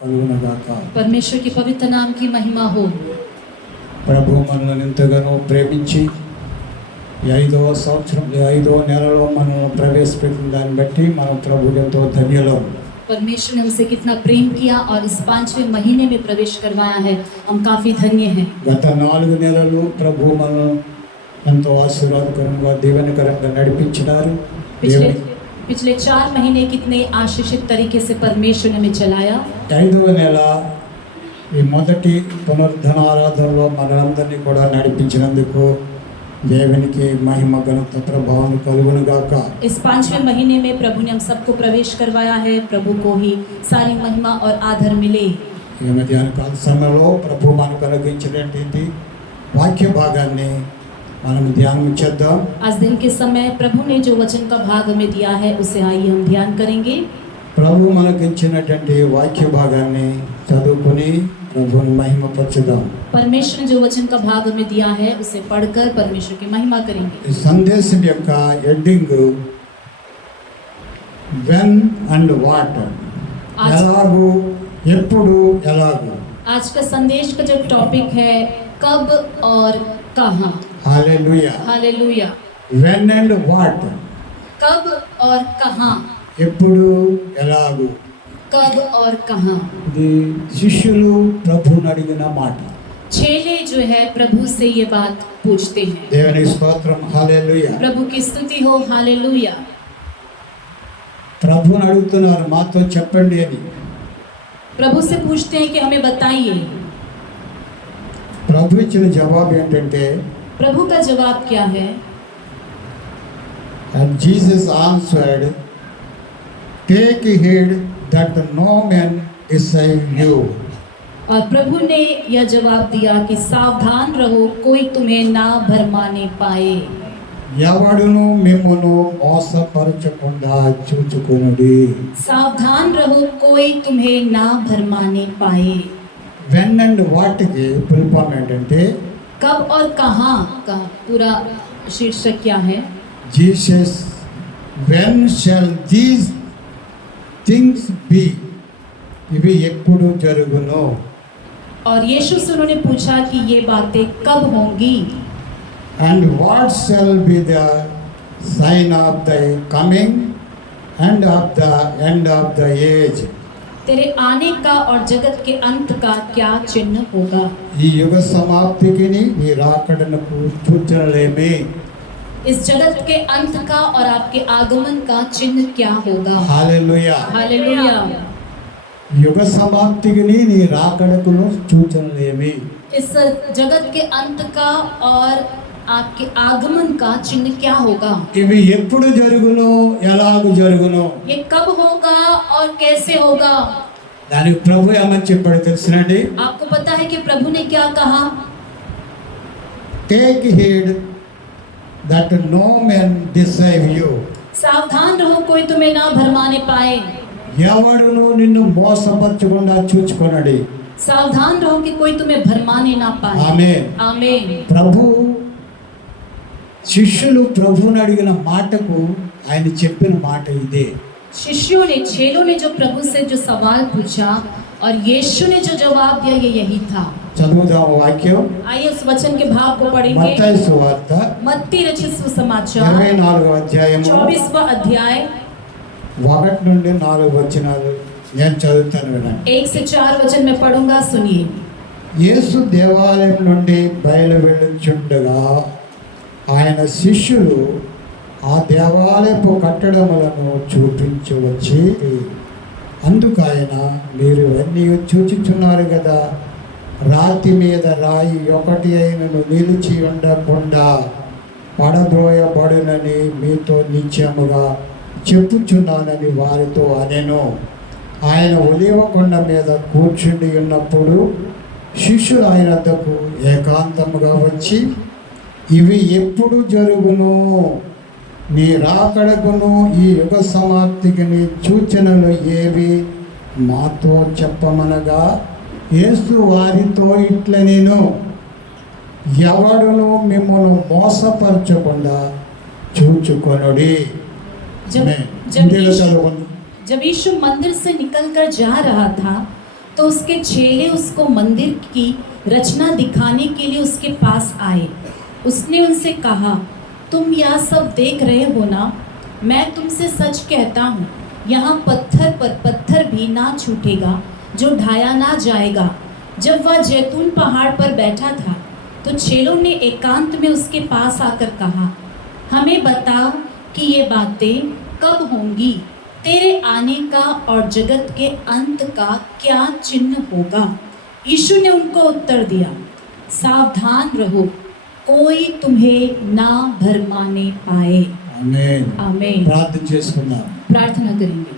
परमेश्वर के पवित्र नाम की महिमा हो। ప్రభు మనల్ని ఎంతగానో ప్రేమించి ఈ 5వ సంవత్సరం 5వ నెలలో మనల్ని ప్రవేశపెట్టిన దాన్ని బట్టి మనం ప్రభు ఎంతో ధన్యులం. परमेश्वर ने हमसे कितना प्रेम किया और इस 5वें महीने में प्रवेश करवाया है, हम काफी धन्य हैं। గత 4 నెలలు ప్రభు మనల్ని ఎంతో ఆశీర్వాదకరంగా దీవెనకరంగా నడిపించినారు. पिछले 4 महीने कितने आशीषित तरीके से परमेश्वर ने हमें चलाया। 5వ నెల ఈ మొదటి పునరుద్ధరణ ఆరాధనలో మనందరినీ కూడా నడిపించినందుకు దేవునికి మహిమ ఘనత ప్రభావం కలుగును గాక. इस 5वें महीने में प्रभु ने हम सबको प्रवेश करवाया है, प्रभु को ही सारी महिमा और आदर मिले। ఈ మధ్యాహ్న కాల సమయంలో ప్రభు మనకు అనుగ్రహించినటువంటి వాక్య భాగాన్ని మనం ధ్యానం చేద్దాం. आज दिन के समय प्रभु ने जो वचन का भाग हमें दिया है उसे आइए हम ध्यान करेंगे। ప్రభు మనకు ఇచ్చినటువంటి వాక్య భాగాన్ని చదువుకొని ప్రభుని మహిమపరచుదాం. परमेश्वर ने जो वचन का भाग हमें दिया है उसे पढ़कर परमेश्वर की महिमा करेंगे। ఈ సందేశం యొక్క హెడ్డింగ్ వెన్ అండ్ వాట్, ఎలాగూ ఎప్పుడు ఎలాగూ. आज का संदेश का जो टॉपिक है कब और कहाँ। హల్లెలూయా. हालेलुया। వెన్ అండ్ వాట్, कब और कहाँ, ఎప్పుడు ఎలాగూ. कब और कहाँ। ఇది శిష్యులు ప్రభుని అడిగిన మాట. चेले जो है प्रभु से ये बात पूछते हैं। దేవునికి స్తోత్రం. హల్లెలూయా. प्रभु की स्तुति हो। हालेलुया। ప్రభుని అడుగుతున్నారు మాతో చెప్పండి అని. प्रभु से पूछते हैं कि हमें बताइए। ప్రభు ఇచ్చిన జవాబు ఏంటంటే, प्रभु का जवाब क्या है। and Jesus answered, take heed that no man deceive you. और प्रभु ने यह जवाब दिया कि सावधान रहो, कोई तुम्हें ना भरमाने पाए। ఎవడును మిమ్మును మోసపరచకుండా చూచుకొనుడి. सावधान रहो, कोई तुम्हें ना भरमाने पाए। వెన్ అండ్ వాట్కి ఫుల్ ఫామ్ ఏంటంటే, कब और कहाँ का पूरा शीर्षक क्या है। Jesus when shall these things B, ఇవి ఎప్పుడు జరుగును. और यीशु से उन्होंने पूछा कि ये बातें कब होंगी। And what shall be the sign of the coming and of the end of the age. तेरे आने का और जगत के अंत का क्या चिन्ह होगा। ఈ యుగ సమాప్తికి నీ రాకడనకు సూచనలేమి. इस जगत के अंत का और आपके आगमन का चिन्ह क्या होगा। హల్లెలూయా. हालेलुया। యుగ సమాప్తికి నీ రాకడకును సూచనలేమి. इस जगत के अंत का और आपके आगमन का चिन्ह क्या होगा। ఇవి ఎప్పుడు జరుగును, ఎలాగ జరుగును. ये कब होगा और कैसे होगा। దానికి ప్రభు ఏమని చెప్పాడు తెలుసునండి. आपको पता है कि प्रभु ने क्या कहा। Take heed that no men deceive you. सावधान रहो, कोई तुम्हें ना भरमाने पाए। ఎవడును నిన్ను మోసపరచకుండా చూచుకొనడి. सावधान रहो कि कोई तुम्हें भरमाने ना पाए। ఆమేన్. आमीन। ప్రభు శిష్యులు ప్రభుని అడిగిన మాటకు ఆయన చెప్పిన మాట ఇదే. शिष्यों ने, चेलों ने जो प्रभु से जो सवाल पूछा और यीशु ने जो जवाब दिया ये यही था। చదువుదాం వాక్యం. आइए उस वचन के भाग को पढ़ेंगे। మత్తయి సువార్త मत्ती रचित सुसमाचार 24వ అధ్యాయము 24वां अध्याय 1 నుండి 4 వచనాలు నేను చదువుతాను వినండి. 1 से 4 वचन में पढ़ूंगा, सुनिए। యేసు దేవాలయం నుండి బయలు వెళ్ళుచుండగా ఆయన శిష్యులు ఆ దేవాలయపు కట్టడములను చూపించవచ్చి, అందుకు ఆయన, మీరు ఇవన్నీ చూచుచున్నారు కదా, రాతి మీద రాయి ఒకటి అయినను నిలిచి ఉండకుండా పడద్రోయబడునని మీతో నిశ్చయముగా చెప్పుచున్నానని వారితో అనెను. ఆయన ఒలీవ కొండ మీద కూర్చుండి ఉన్నప్పుడు శిష్యులు ఆయన వద్దకు ఏకాంతముగా వచ్చి, ఇవి ఎప్పుడు జరుగును, నీ రాకడకును ఈ యుగ సమాప్తికి నీ సూచనలు ఏవి మాతో చెప్పమనగా, యేసు వారితో ఇట్లనెను, ఎవడును మిమ్మల్ని మోసపరచకుండా చూచుకొనుడి. जब यीशु मंदिर से निकलकर जा रहा था तो उसके चेले उसको मंदिर की रचना दिखाने के लिए उसके पास आए। उसने उनसे कहा, तुम यह सब देख रहे हो ना? मैं तुमसे सच कहता हूँ, यहाँ पत्थर पर पत्थर भी ना छूटेगा जो ढाया ना जाएगा। जब वह जैतून पहाड़ पर बैठा था तो चेलों ने एकांत में उसके पास आकर कहा, हमें बता कि ये बातें कब होंगी? तेरे आने का और जगत के अंत का क्या चिन्ह होगा? यीशु ने उनको उत्तर दिया, सावधान रहो, कोई तुम्हें ना भरमाने पाए। ఆమేన్. आमीन। ప్రార్థన చేసుకుందాం. प्रार्थना करेंगे।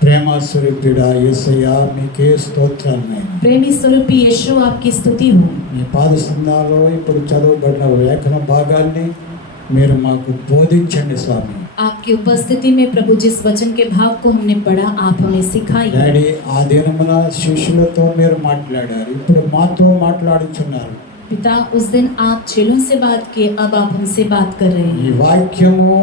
ప్రేమ స్వరూపుడా యేసయ్యా మీకే స్తోత్రాలు నాయనా. प्रेमी स्वरूपी यीशु आपकी स्तुति हो। మీ పాద స్థానాల్లో ఇప్పుడు చదవబడిన లేఖన భాగాన్ని మీరు మాకు బోధించండి స్వామి. आपकी उपस्थिति में प्रभु जिस वचन के भाव को हमने पढ़ा आप हमें सिखाइए। డాడీ ఆ దినమున శిష్యులతో మీరు మాట్లాడారు, ఇప్పుడు మాతో మాట్లాడుచున్నారు. पिता, उस दिन आप चेलों से बात किए, अब आप हमसे बात कर रहे ఈ हैं। వాక్యము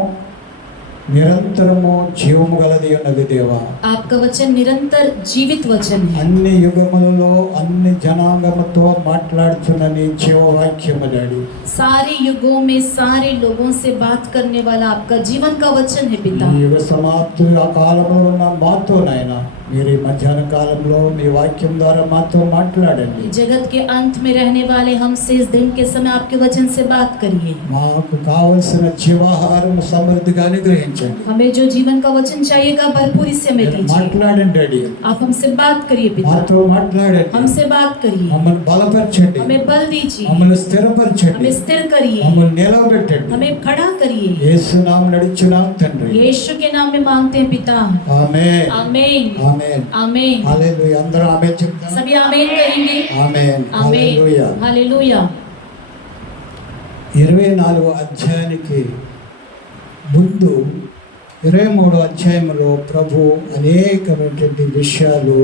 నిరంతరము జీవము గలది ఉన్నది దేవా. आपका वचन निरंतर जीवित वचन है। అన్ని యుగములలో అన్ని జనాంగముతో మాట్లాడుచున్న నీ జీవవాక్యము డాడీ. सारे युगों में सारे लोगों से बात करने वाला आपका जीवन का वचन है पिता। ఈ యుగ సమాప్తి ఆ కాలంలో ఉన్న మాతో నాయనా మీరు ఈ మధ్యాహ్న కాలంలో మీ వాక్యం ద్వారా మాతో మాట్లాడండి. जगत के अंत में रहने वाले हमसे इस दिन के समय आपके वचन से बात करिए। మాకు కావలసిన జీవాహారం సమృద్ధిగా అనుగ్రహించండి. हमें जो जीवन का वचन चाहिएगा भरपूरी से हमें మీరు दीजिए। మాట్లాడండి డాడీ. आप हमसे बात करिए पिता, మాతో మాట్లాడండి. हमसे बात करिए, మమ్మల్ని బలపరచండి, हमें बल दीजिए, మమ్మల్ని స్థిరపరచండి, हमें स्थिर करिए, మమ్మల్ని నిలవబెట్టండి. हमें खड़ा करिए। యేసు నామమున నడుచున్నాం తండ్రి. यीशु के नाम में मांगते हैं पिता। ఆమేన్. आमीन। ఆమేన్. आमीन। హల్లెలూయా. అందరూ ఆమేన్ చెప్తాం. सभी आमीन कहेंगे। ఆమేన్. హల్లెలూయా. आमीन। हालेलुया। 24 అధ్యాయానికి ముందు 23 అధ్యాయంలో ప్రభు అనేకమైనటువంటి విషయాలు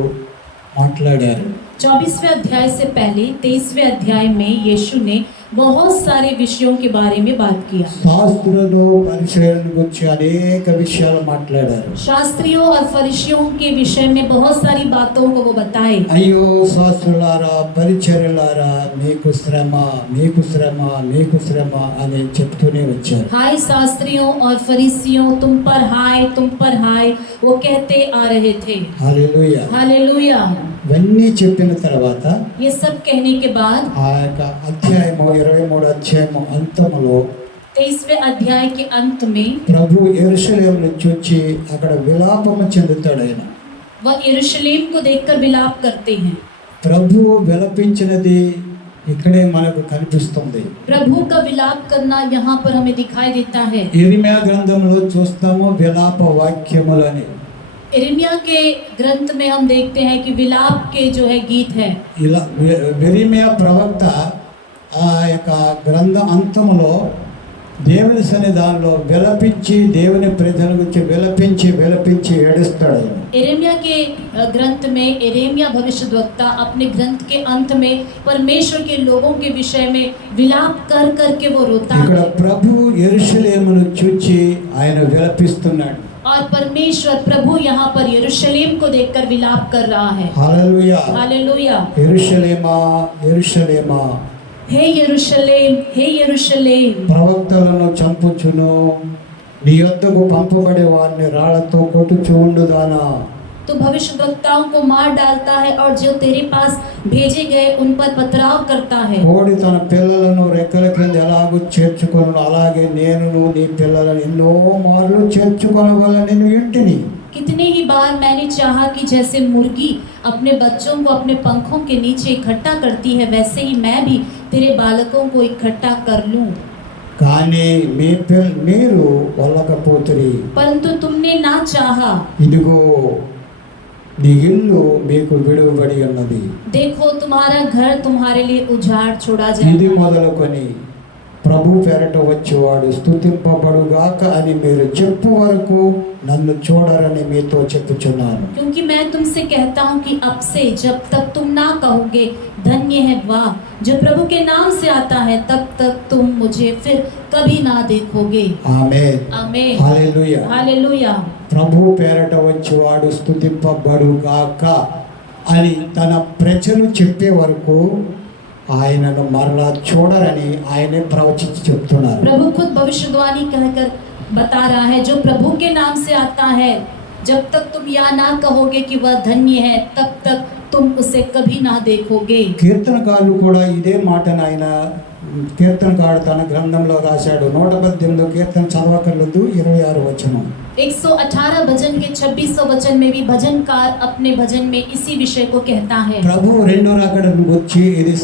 మాట్లాడారు. 24वें अध्याय से पहले 23वें अध्याय में यीशु ने बहुत सारे विषयों के बारे में बात किया। శాస్త్రులు పరిచయం గురించి అనేక విషయాలు మాట్లాడారు. शास्त्रियों और फरीसियों के विषय में बहुत सारी बातों को वो बताए। అయ్యో శాస్త్రులారా పరిచర్యలారా మీకు శ్రమ మీకు శ్రమ మీకు శ్రమ అని చెప్తూనే వచ్చారు. हाय शास्त्रियों और फरीसियों, तुम पर हाय वो कहते आ रहे थे। హల్లెలూయా. हालेलुया। ఇవన్నీ చెప్పిన తర్వాత ये सब कहने के बाद ఆ యొక్క అధ్యాయము 23 అధ్యాయము అంతములో 23वें अध्याय के अंत में ప్రభు యెరూషలేము నుంచి వచ్చి అక్కడ విలాపము చెందుతాడు. ఆయన वह यरूशलेम को देखकर विलाप करते हैं। ప్రభు విలపించినది ఇక్కడే మనకు కనిపిస్తుంది. प्रभु का विलाप करना यहाँ पर हमें दिखाई देता है। ఇర్మియా గ్రంథంలో చూస్తాము విలాప వాక్యములని. यिर्मयाह के ग्रंथ में हम देखते हैं कि विलाप के जो है गीत है। ఇలా యెరెమీయా ప్రవక్త ఆ యొక్క గ్రంథ అంతములో దేవుని సన్నిధానంలో విలపించి దేవుని ప్రజల గురించి విలపించి ఏడుస్తాడు. यिर्मयाह के ग्रंथ में यिर्मयाह भविष्यद्वक्ता अपने ग्रंथ के अंत में परमेश्वर के लोगों के विषय में विलाप कर करके वो रोता ఇక్కడ है। ప్రభు యెరూషలేమును చూచి ఆయన విలపిస్తున్నాడు. और परमेश्वर प्रभु यहाँ पर यरूशलेम को देखकर विलाप कर रहा है। హల్లెలూయా. हालेलुया। యెరూషలేమా యెరూషలేమా हे यरूशलेम, हे यरूशलेम, ప్రవక్తలను చంపుచును, నీ యొద్దకు పంపబడే వారిని రాళ్లతో కొట్టుచు ఉండుదానా. तो भविष्यद्वक्ताओं को मार डालता है और जो तेरे पास भेजे गए उन पर पथराव करता है। కోడి తన పిల్లలను రెక్కల క్రింద ఎలాగూ చేర్చుకొను అలాగే నేను నీ పిల్లలను ఎన్నో మార్లు చేర్చుకొనగలను నేను ఇంటిని. कितने ही बार मैंने चाहा कि जैसे मुर्गी अपने बच्चों को अपने पंखों के नीचे इकट्ठा करती है, वैसे ही मैं भी तेरे बालकों को इकट्ठा कर लूं। కానీ మీరు వెళ్ళకపోతిరి. परंतु तुमने ना चाहा। ఇదిగో నీ ఇల్లు మీకు విడువబడి ఉన్నది. देखो तुम्हारा घर तुम्हारे लिए उजाड़ छोड़ा ఇది जाएगा। మొదలుకొని ప్రభు పేరట వచ్చేవాడు స్తుతింపబడుగాక అని మీరు చెప్పు వరకు నన్ను చూడరని మీతో చెప్పుచున్నాను. क्योंकि मैं तुमसे कहता हूँ कि अब से जब तक तुम ना कहोगे धन्य है वाह जो प्रभु के नाम से आता है, तब तक तुम मुझे फिर कभी ना देखोगे। ఆమేన్. आमीन। హల్లెలూయా. हालेलुया। ప్రభు పేరట వచ్చేవాడు స్తుతింపబడుగాక. అని తన ప్రజలు చెప్పే వరకు ఆయనను మరలా చూడరని ఆయనే ప్రవచించి చెప్తున్నారు. प्रभु खुद भविष्यवाणी कहकर बता रहा है, जो प्रभु के नाम से आता है, जब तक तुम या ना कहोगे कि वह धन्य है, तब तक तुम उसे कभी ना देखोगे. కీర్తనకారులు కూడా ఇదే మాటను ఆయన కీర్తనకారుడు తన గ్రంథంలో రాశాడు. 118 కీర్తన చదవకర్లేదు, 26 వచనం. 118 भजन के 26 वचन में भी भजनकार अपने भजन में इसी विषय को कहता है. ప్రభు రెండో రాకడను వచ్చి ఇది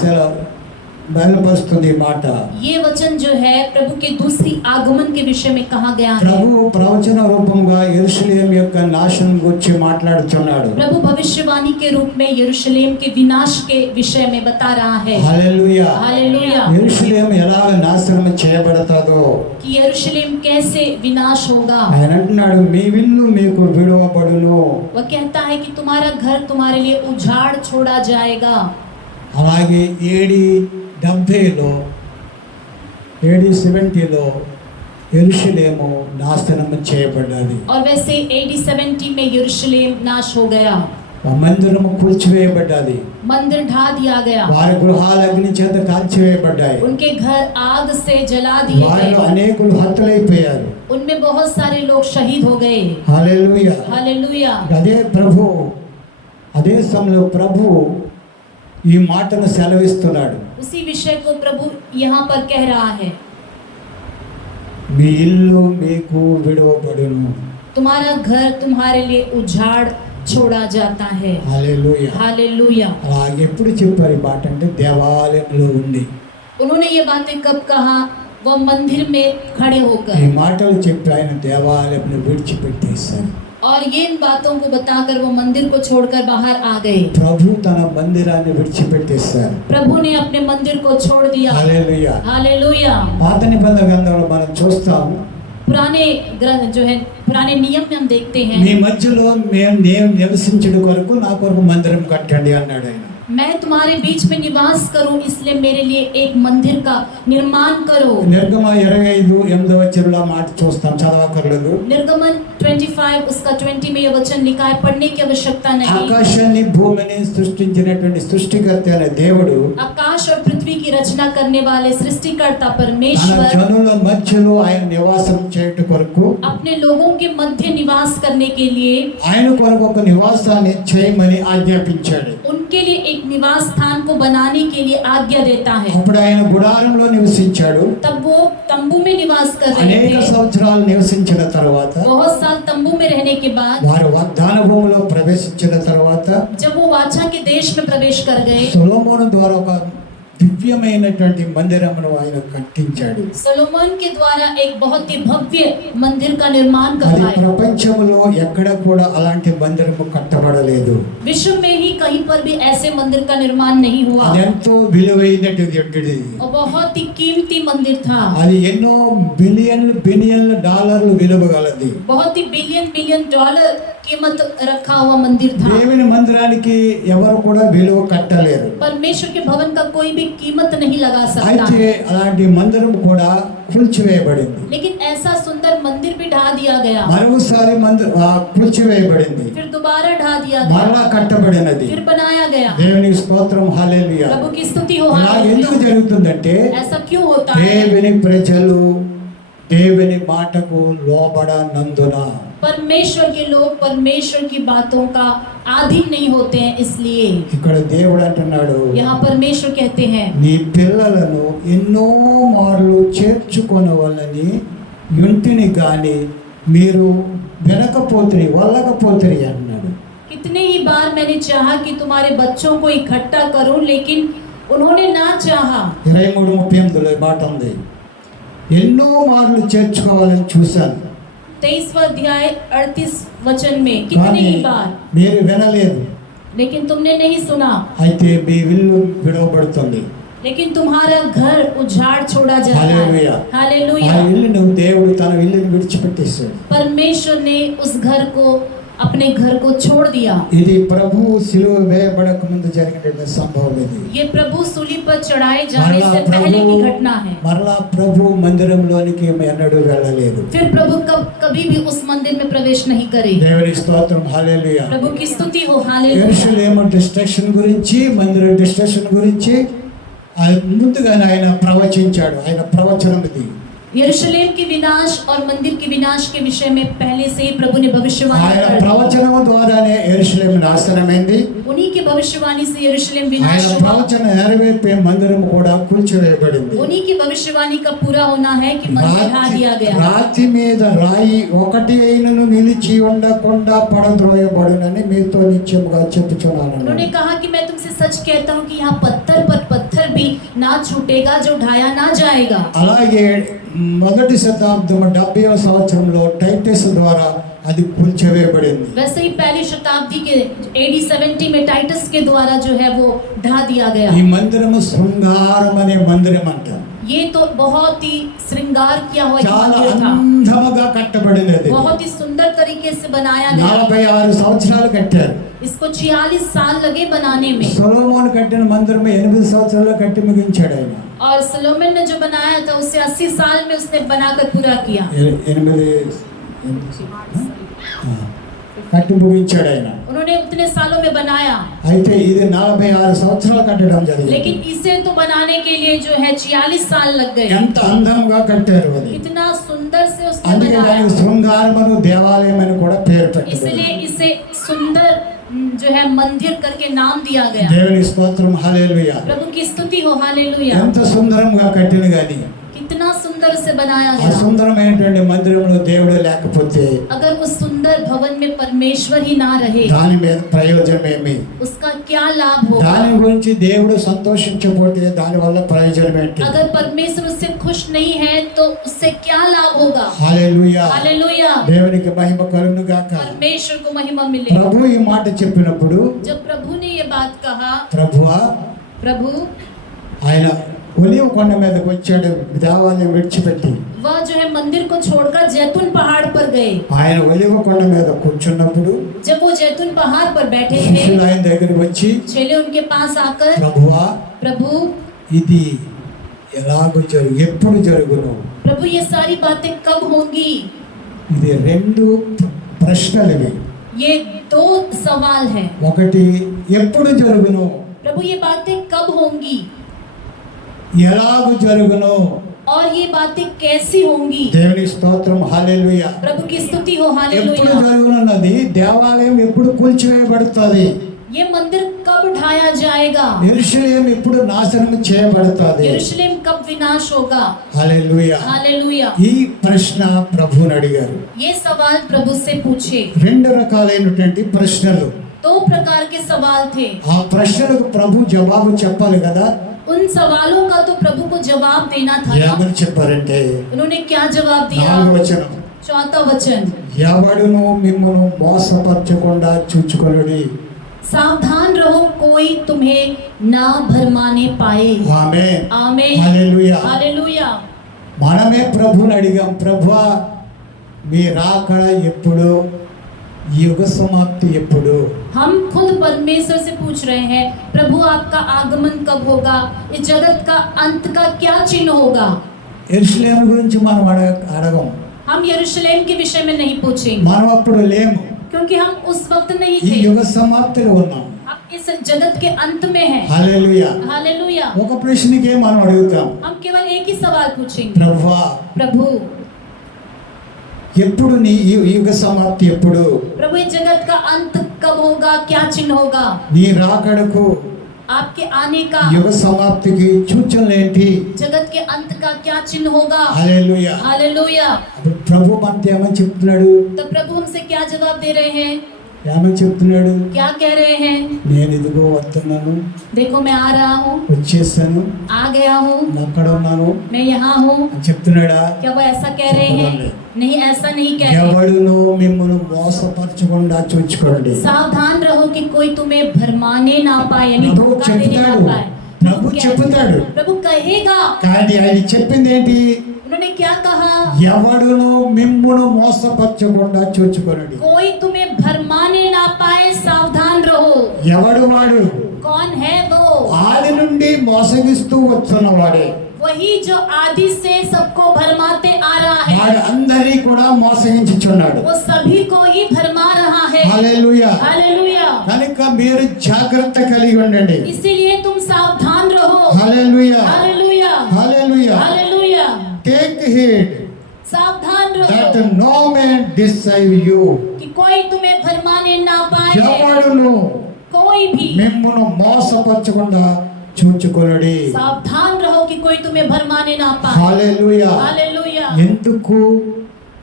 బయలుపరుస్తుంది ఈ మాట. ये वचन जो है प्रभु के दूसरी आगमन के विषय में कहा गया है. ప్రభు ప్రవచన రూపంగా యెరూషలేము యొక్క నాశనం గురించి మాట్లాడుతున్నాడు. प्रभु भविष्यवाणी के रूप में यरूशलेम के विनाश के विषय में बता रहा है. హల్లెలూయా. हालेलुया. యెరూషలేము ఎలా నాశనం చేయబడతాదో, कि यरूशलेम कैसे विनाश होगा. ఆయన అంటున్నాడు, మీ విల్లు మీకు విడువబడును. वह कहता है कि तुम्हारा घर तुम्हारे लिए उजाड़ छोड़ा जाएगा. అలాగే AD 70లో AD 70లో యెరూషలేము నాశనం చేయబడ్డది. और वैसे AD 70 में यरूशलेम नाश हो गया. ఆ మందిరము కూల్చివేయబడ్డది. मंदिर ढा दिया गया. వారి గృహాలు అగ్ని చేత కాల్చివేయబడ్డాయి. उनके घर आग से जला दिए వారిలో गए. అనేకులు హతులైపోయారు. उनमें बहुत सारे लोग शहीद हो गए. హల్లెలూయా. हालेलुया. అదే సమయంలో ప్రభు ఈ మాటను సెలవిస్తున్నాడు. उसी विषय को प्रभु यहाँ पर कह रहा है. మీ ఇల్లు మీకు విడువబడును. तुम्हारा घर तुम्हारे लिए उजाड़ छोड़ा जाता है. హల్లెలూయా. हालेलुया. అలా ఎప్పుడు చెప్పారు ఈ మాట అంటే దేవాలయంలో ఉంది. उन्होंने ये बातें कब कहा? वो मंदिर में खड़े ఈ होकर. మాటలు చెప్పి ఆయన దేవాలయంను విడిచిపెట్టేశారు. और ये इन बातों को बताकर वो मंदिर को छोड़कर बाहर आ गए. ప్రభు తన మందిరాన్ని విడిచిపెట్టేశారు. प्रभु ने अपने मंदिर को छोड़ दिया. హల్లెలూయా. हालेलुया. పాత నిబంధన గ్రంథంలో మనం చూస్తాం, पुराने ग्रंथ जो है, पुराने नियम में हम देखते మీ हैं, మధ్యలో నేను నివసించడం కొరకు నా కొరకు మందిరం కట్టండి అన్నాడు ఆయన. मैं तुम्हारे बीच में निवास करूं, इसलिए मेरे लिए एक मंदिर का निर्माण करो. నిర్గమ 25:8 వచనంలో మాట చూస్తాం, చదవకర్లేదు. निर्गमन 25 उसका 20 में ये वचन लिखा है, पढ़ने की आवश्यकता नहीं. ఆకాశాన్ని భూమిని సృష్టించినటువంటి సృష్టికర్త అయిన దేవుడు आकाश और पृथ्वी की रचना करने वाले सृष्टिकर्ता తన परमेश्वर జనుల మధ్యలో ఆయన నివాసం చేయట కొరకు अपने लोगों के मध्य निवास करने के लिए ఆయన కొరకు ఒక నివాసాన్ని చేయమని ఆజ్ఞాపించాడు. उनके लिए एक निवास स्थान को बनाने के लिए आज्ञा देता है. అప్పుడు ఆయన గుడారంలో నివసించాడు. तब वो तंबू में निवास कर रहे అనేక थे. సంవత్సరాలు నివసించిన తర్వాత बहुत साल तंबू में रहने के बाद వారు వాగ్దాన భూమిలో ప్రవేశించిన తర్వాత जब वो वाचा के देश में प्रवेश कर गए, సొలొమోను ద్వారా ఒక దివ్యమైనటువంటి మందిరమును ఆయన కట్టించాడు. सोलोमन के द्वारा एक बहुत ही भव्य मंदिर का निर्माण అది करवाया. ప్రపంచంలో ఎక్కడ కూడా అలాంటి మందిరము కట్టబడలేదు. विश्व में ही कहीं पर भी ऐसे मंदिर का निर्माण नहीं हुआ. అది ఎంతో విలువైనటువంటిది. और बहुत ही कीमती मंदिर था. అది ఎన్నో బిలియన్ల డాలర్లు విలువ గలది. बहुत ही बिलियन डॉलर कीमत रखा हुआ मंदिर था. దేవుని మందిరానికి ఎవరు కూడా విలువ కట్టలేరు. परमेश्वर के भवन का कोई भी कीमत नहीं लगा सकता. అయితే అలాంటి మందిరం కూడా కూల్చివేయబడింది. लेकिन ऐसा सुंदर मंदिर भी ढा दिया गया. మరోసారి కూల్చివేయబడింది. फिर दोबारा ढा दिया गया. మరలా కట్టబడినది. फिर बनाया गया. దేవునికి స్తోత్రం, హల్లెలూయా. प्रभु की स्तुति हो. ఇలా ఎందుకు జరుగుతుందంటే ऐसा क्यों होता है? దేవుని ప్రజలు దేవుని మాటకు లోబడనందున, परमेश्वर के लोग परमेश्वर की बातों का अधीन नहीं होते हैं, इसलिए ఇక్కడ దేవుడు అంటున్నాడు, यहाँ परमेश्वर कहते हैं, నీ పిల్లలను ఎన్నో మార్లు చేర్చుకొనవలని ఇంటిని గాని మీరు వినకపోతిరి వల్లకపోతిరి అన్నాడు. कितने ही बार मैंने चाहा कि तुम्हारे बच्चों को इकट्ठा करूं, लेकिन उन्होंने ना चाहा. 23:38 మాట ఉంది, ఎన్నో మార్లు చేర్చుకోవాలని చూశాను 23वां अध्याय 38 वचन में, कितने కానీ ही बार, మీరు వినలేదు. लेकिन तुमने नहीं सुना. అయితే మీ విల్లు విడవబడుతుంది. लेकिन तुम्हारा घर उजाड़ छोड़ा जाता है. हालेलुया. ఆ हालेलुया. ఇల్లును దేవుడు తన ఇల్లుని విడిచిపెట్టేశాడు. परमेश्वर ने उस घर को अपने घर को छोड़ दिया। ఇది ప్రభు సిలువ వేయబడక ముందు జరిగిన సంభవం ఇది. ये प्रभु सूली पर चढ़ाए जाने మరలా से पहले की घटना है। మరలా ప్రభు మందిరంలోనికి ఎన్నడూ వెళ్ళలేదు. फिर प्रभु कभी भी उस मंदिर में प्रवेश नहीं करे। దేవుని స్తోత్రం, హల్లెలూయా. प्रभु की स्तुति हो, हालेलुया। యెరూషలేము డిస్ట్రక్షన్ గురించి, మందిర డిస్ట్రక్షన్ గురించి ముందుగానే ఆయన ప్రవచించాడు. ఆయన ప్రవచనం ఇది. यरूशलेम के विनाश और मंदिर के विनाश के विषय में पहले से ही प्रभु ने भविष्यवाणी ఆయన कर दी। ప్రవచనం ద్వారానే యెరూషలేము నాశనమైంది. उन्हीं के भविष्यवाणी से यरूशलेम ఆయన विनाश हुआ। ప్రవచన నెరవేర్పే మందిరం కూడా కూల్చివేయబడింది. उन्हीं की भविष्यवाणी का पूरा होना है कि मंदिर ढा दिया गया। రాతి మీద రాయి ఒకటి అయినను నిలిచి ఉండకుండా పడద్రోయబడునని మీతో నిశ్చయముగా చెప్పుచున్నాను. उन्होंने कहा कि मैं तुमसे सच कहता हूँ कि यहाँ पत्थर पर पत्थर भी ना छूटेगा जो ढाया ना जाएगा। అలాగే మొదటి శతాబ్దం 70వ సంవత్సరంలో టైటస్ ద్వారా అది కూల్చివేయబడింది. वैसे ही पहली शताब्दी के AD 70 में टाइटस के द्वारा जो है वो ढा दिया गया। ఈ మందిరము శృంగారం అనే మందిరం అంట. ये तो बहुत ही श्रृंगार किया हुआ एक చాలా मंदिर था। అందముగా కట్టబడినది. बहुत ही सुंदर तरीके से बनाया गया। 46 సంవత్సరాలు కట్టారు. इसको 46 साल लगे बनाने में। సొలొమోను కట్టిన మందిరం 8 సంవత్సరాల్లో కట్టి ముగించాడు ఆయన. और सोलोमन ने जो बनाया था उसे 80 साल में उसने बनाकर पूरा किया। 8 కట్టి ముగించాడు ఆయన. उन्होंने उतने सालों में बनाया। అయితే ఇది 46 సంవత్సరాలు కట్టడం జరిగింది. लेकिन इसे तो बनाने के लिए जो है 46 साल लग गए। ఎంత అందంగా కట్టారు అది. इतना सुंदर से उसने అందుకే बनाया। దానికి శృంగారమను దేవాలయం అని కూడా పేరు పెట్టారు. इसलिए इसे सुंदर जो है मंदिर करके नाम दिया गया। దేవుని స్తోత్రం, హల్లెలూయా. प्रभु की स्तुति हो, हालेलुया। ఎంత సుందరంగా కట్టిన గాని कितना सुंदर से बनाया ఆ गया। సుందరమైనటువంటి మందిరంలో దేవుడు లేకపోతే अगर उस सुंदर भवन में परमेश्वर ही ना रहे దాని మీద ప్రయోజనం ఏమి? उसका क्या लाभ होगा? దాని గురించి దేవుడు సంతోషించకపోతే దాని వల్ల ప్రయోజనం ఏంటి? अगर परमेश्वर उससे खुश नहीं है तो उससे क्या लाभ होगा? హల్లెలూయా. हालेलुया। దేవునికి మహిమ కలుగును గాక. परमेश्वर को महिमा मिले। ప్రభు ఈ మాట చెప్పినప్పుడు जब प्रभु ने ये बात कहा, ప్రభువా प्रभु ఆయన ఒలీవ కొండ మీదకి వచ్చాడు దేవాలయం విడిచిపెట్టి. वह जो है मंदिर को छोड़कर जैतून पहाड़ पर गए। ఆయన ఒలీవ కొండ మీద కూర్చున్నప్పుడు जब वो जैतून पहाड़ पर बैठे थे, శిష్యులు ఆయన దగ్గరికి వచ్చి चेले उनके पास आकर, ప్రభువా प्रभु ఇది ఎప్పుడు జరుగును? प्रभु ये सारी बातें कब होंगी? ఇది 2 ప్రశ్నలు ఇవి. ये 2 सवाल हैं। ఒకటి ఎప్పుడు జరుగును, प्रभु ये बातें कब होंगी ఎలాగు జరుగును. और ये बातें कैसी होंगी? దేవుని స్తోత్రం, హల్లెలూయా. प्रभु की स्तुति हो, ఎప్పుడు हालेलुया। జరుగునున్నది, దేవాలయం ఎప్పుడు కూల్చివేయబడుతుంది, ये मंदिर कब ढाया जाएगा? యెరూషలేము ఎప్పుడు నాశనం చేయబడుతుంది. यरूशलेम कब विनाश होगा? హల్లెలూయా. हालेलुया। ఈ ప్రశ్న ప్రభువుని అడిగారు. ये सवाल प्रभु से पूछे। 2 రకాలైనటువంటి ప్రశ్నలు. 2 प्रकार के सवाल थे। ఆ ప్రశ్నలకు ప్రభు జవాబు చెప్పాలి కదా. उन सवालों का तो प्रभु को जवाब देना था। ఏమని చెప్పారంటే उन्होंने क्या जवाब दिया? 4వ వచనం, 4था वचन, ఎవడును మిమ్మును మోసపరచకుండా చూచుకొనుడి. सावधान रहो कोई तुम्हें ना भरमाने पाए। ఆమేన్. आमीन। హల్లెలూయా. हालेलुया। మనమే ప్రభువుని అడిగాం, ప్రభువా మీ రాకడ ఎప్పుడు, యుగ సమాప్తి ఎప్పుడు? हम खुद परमेश्वर से पूछ रहे हैं, प्रभु आपका आगमन कब होगा? इस जगत का अंत का क्या चिन्ह होगा? యెరూషలేము గురించి మనం అడగం. हम यरूशलेम के विषय में नहीं पूछेंगे మనం అప్పుడు లేము. क्योंकि हम उस वक्त नहीं ఈ थे। యుగ సమాప్తిలో ఉన్నాం. हम इस जगत के अंत में हैं। హల్లెలూయా. हालेलुया। ఒక ప్రశ్నకే మనం అడుగుతాం, हम केवल एक ही सवाल पूछेंगे, ప్రభువా प्रभु ఎప్పుడు నీ ఈ యుగ సమాప్తి ఎప్పుడు? प्रभु इस जगत का अंत कब होगा? क्या चिन्ह होगा? నీ రాకడకు, आपके आने का, యుగ సమాప్తికి సూచనలు ఏంటి? जगत के अंत का क्या चिन्ह होगा? హల్లెలూయా. हालेलुया। అప్పుడు ప్రభు మనతో ఏమని చెప్తున్నాడు? तो प्रभु हमसे क्या जवाब दे रहे हैं? ఏమని చెప్తున్నాడు? क्या कह रहे हैं? నేను ఇదిగో వస్తున్నాను, देखो मैं आ रहा हूँ, వచ్చేసాను, आ गया हूँ, అక్కడ ఉన్నాను मैं यहाँ हूँ। అని చెప్తున్నాడా? क्या वो ऐसा कह रहे हैं? नहीं, ऐसा नहीं कह रहे। ఎవడును మిమ్మల్ని మోసపరచకుండా చూచుకోండి. सावधान रहो कि कोई तुम्हें भरमाने ना पाए, यानी ప్రభు धोखा देने ना చెప్తాడు, पाए। ప్రభు చెప్తాడు. प्रभु कहेगा। కానీ ఆయన చెప్పింది ఏంటి? उन्होंने क्या कहा? ఎవడును మిమ్మును మోసపరచకుండా చూచుకొనుడి. कोई तुम्हें भरमाने ना पाए, सावधान रहो। ఎవడు వాడు? कौन है वो? ఆది నుండి మోసగిస్తూ వస్తున్నవాడే. वही जो आदि से सबको भरमाते आ रहा है। వాడు అందరినీ కూడా మోసగించుచున్నాడు. वो सभी को ही भरमा रहा है। హల్లెలూయా. हालेलुया। కనుక మీరు జాగ్రత్త కలిగి ఉండండి. इसीलिए तुम सावधान रहो। హల్లెలూయా. हालेलुया। హల్లెలూయా. हालेलुया। టేక్ హీడ్ सावधान that रहो no man deceive you. कि कोई तुम्हें भरमाने ना पाए। ఎవడును कोई भी మిమ్మును మోసపరచకుండా చూచుకొనుడి. सावधान रहो कि कोई तुम्हें भरमाने ना पाए। హల్లెలూయా. हालेलुया। ఎందుకు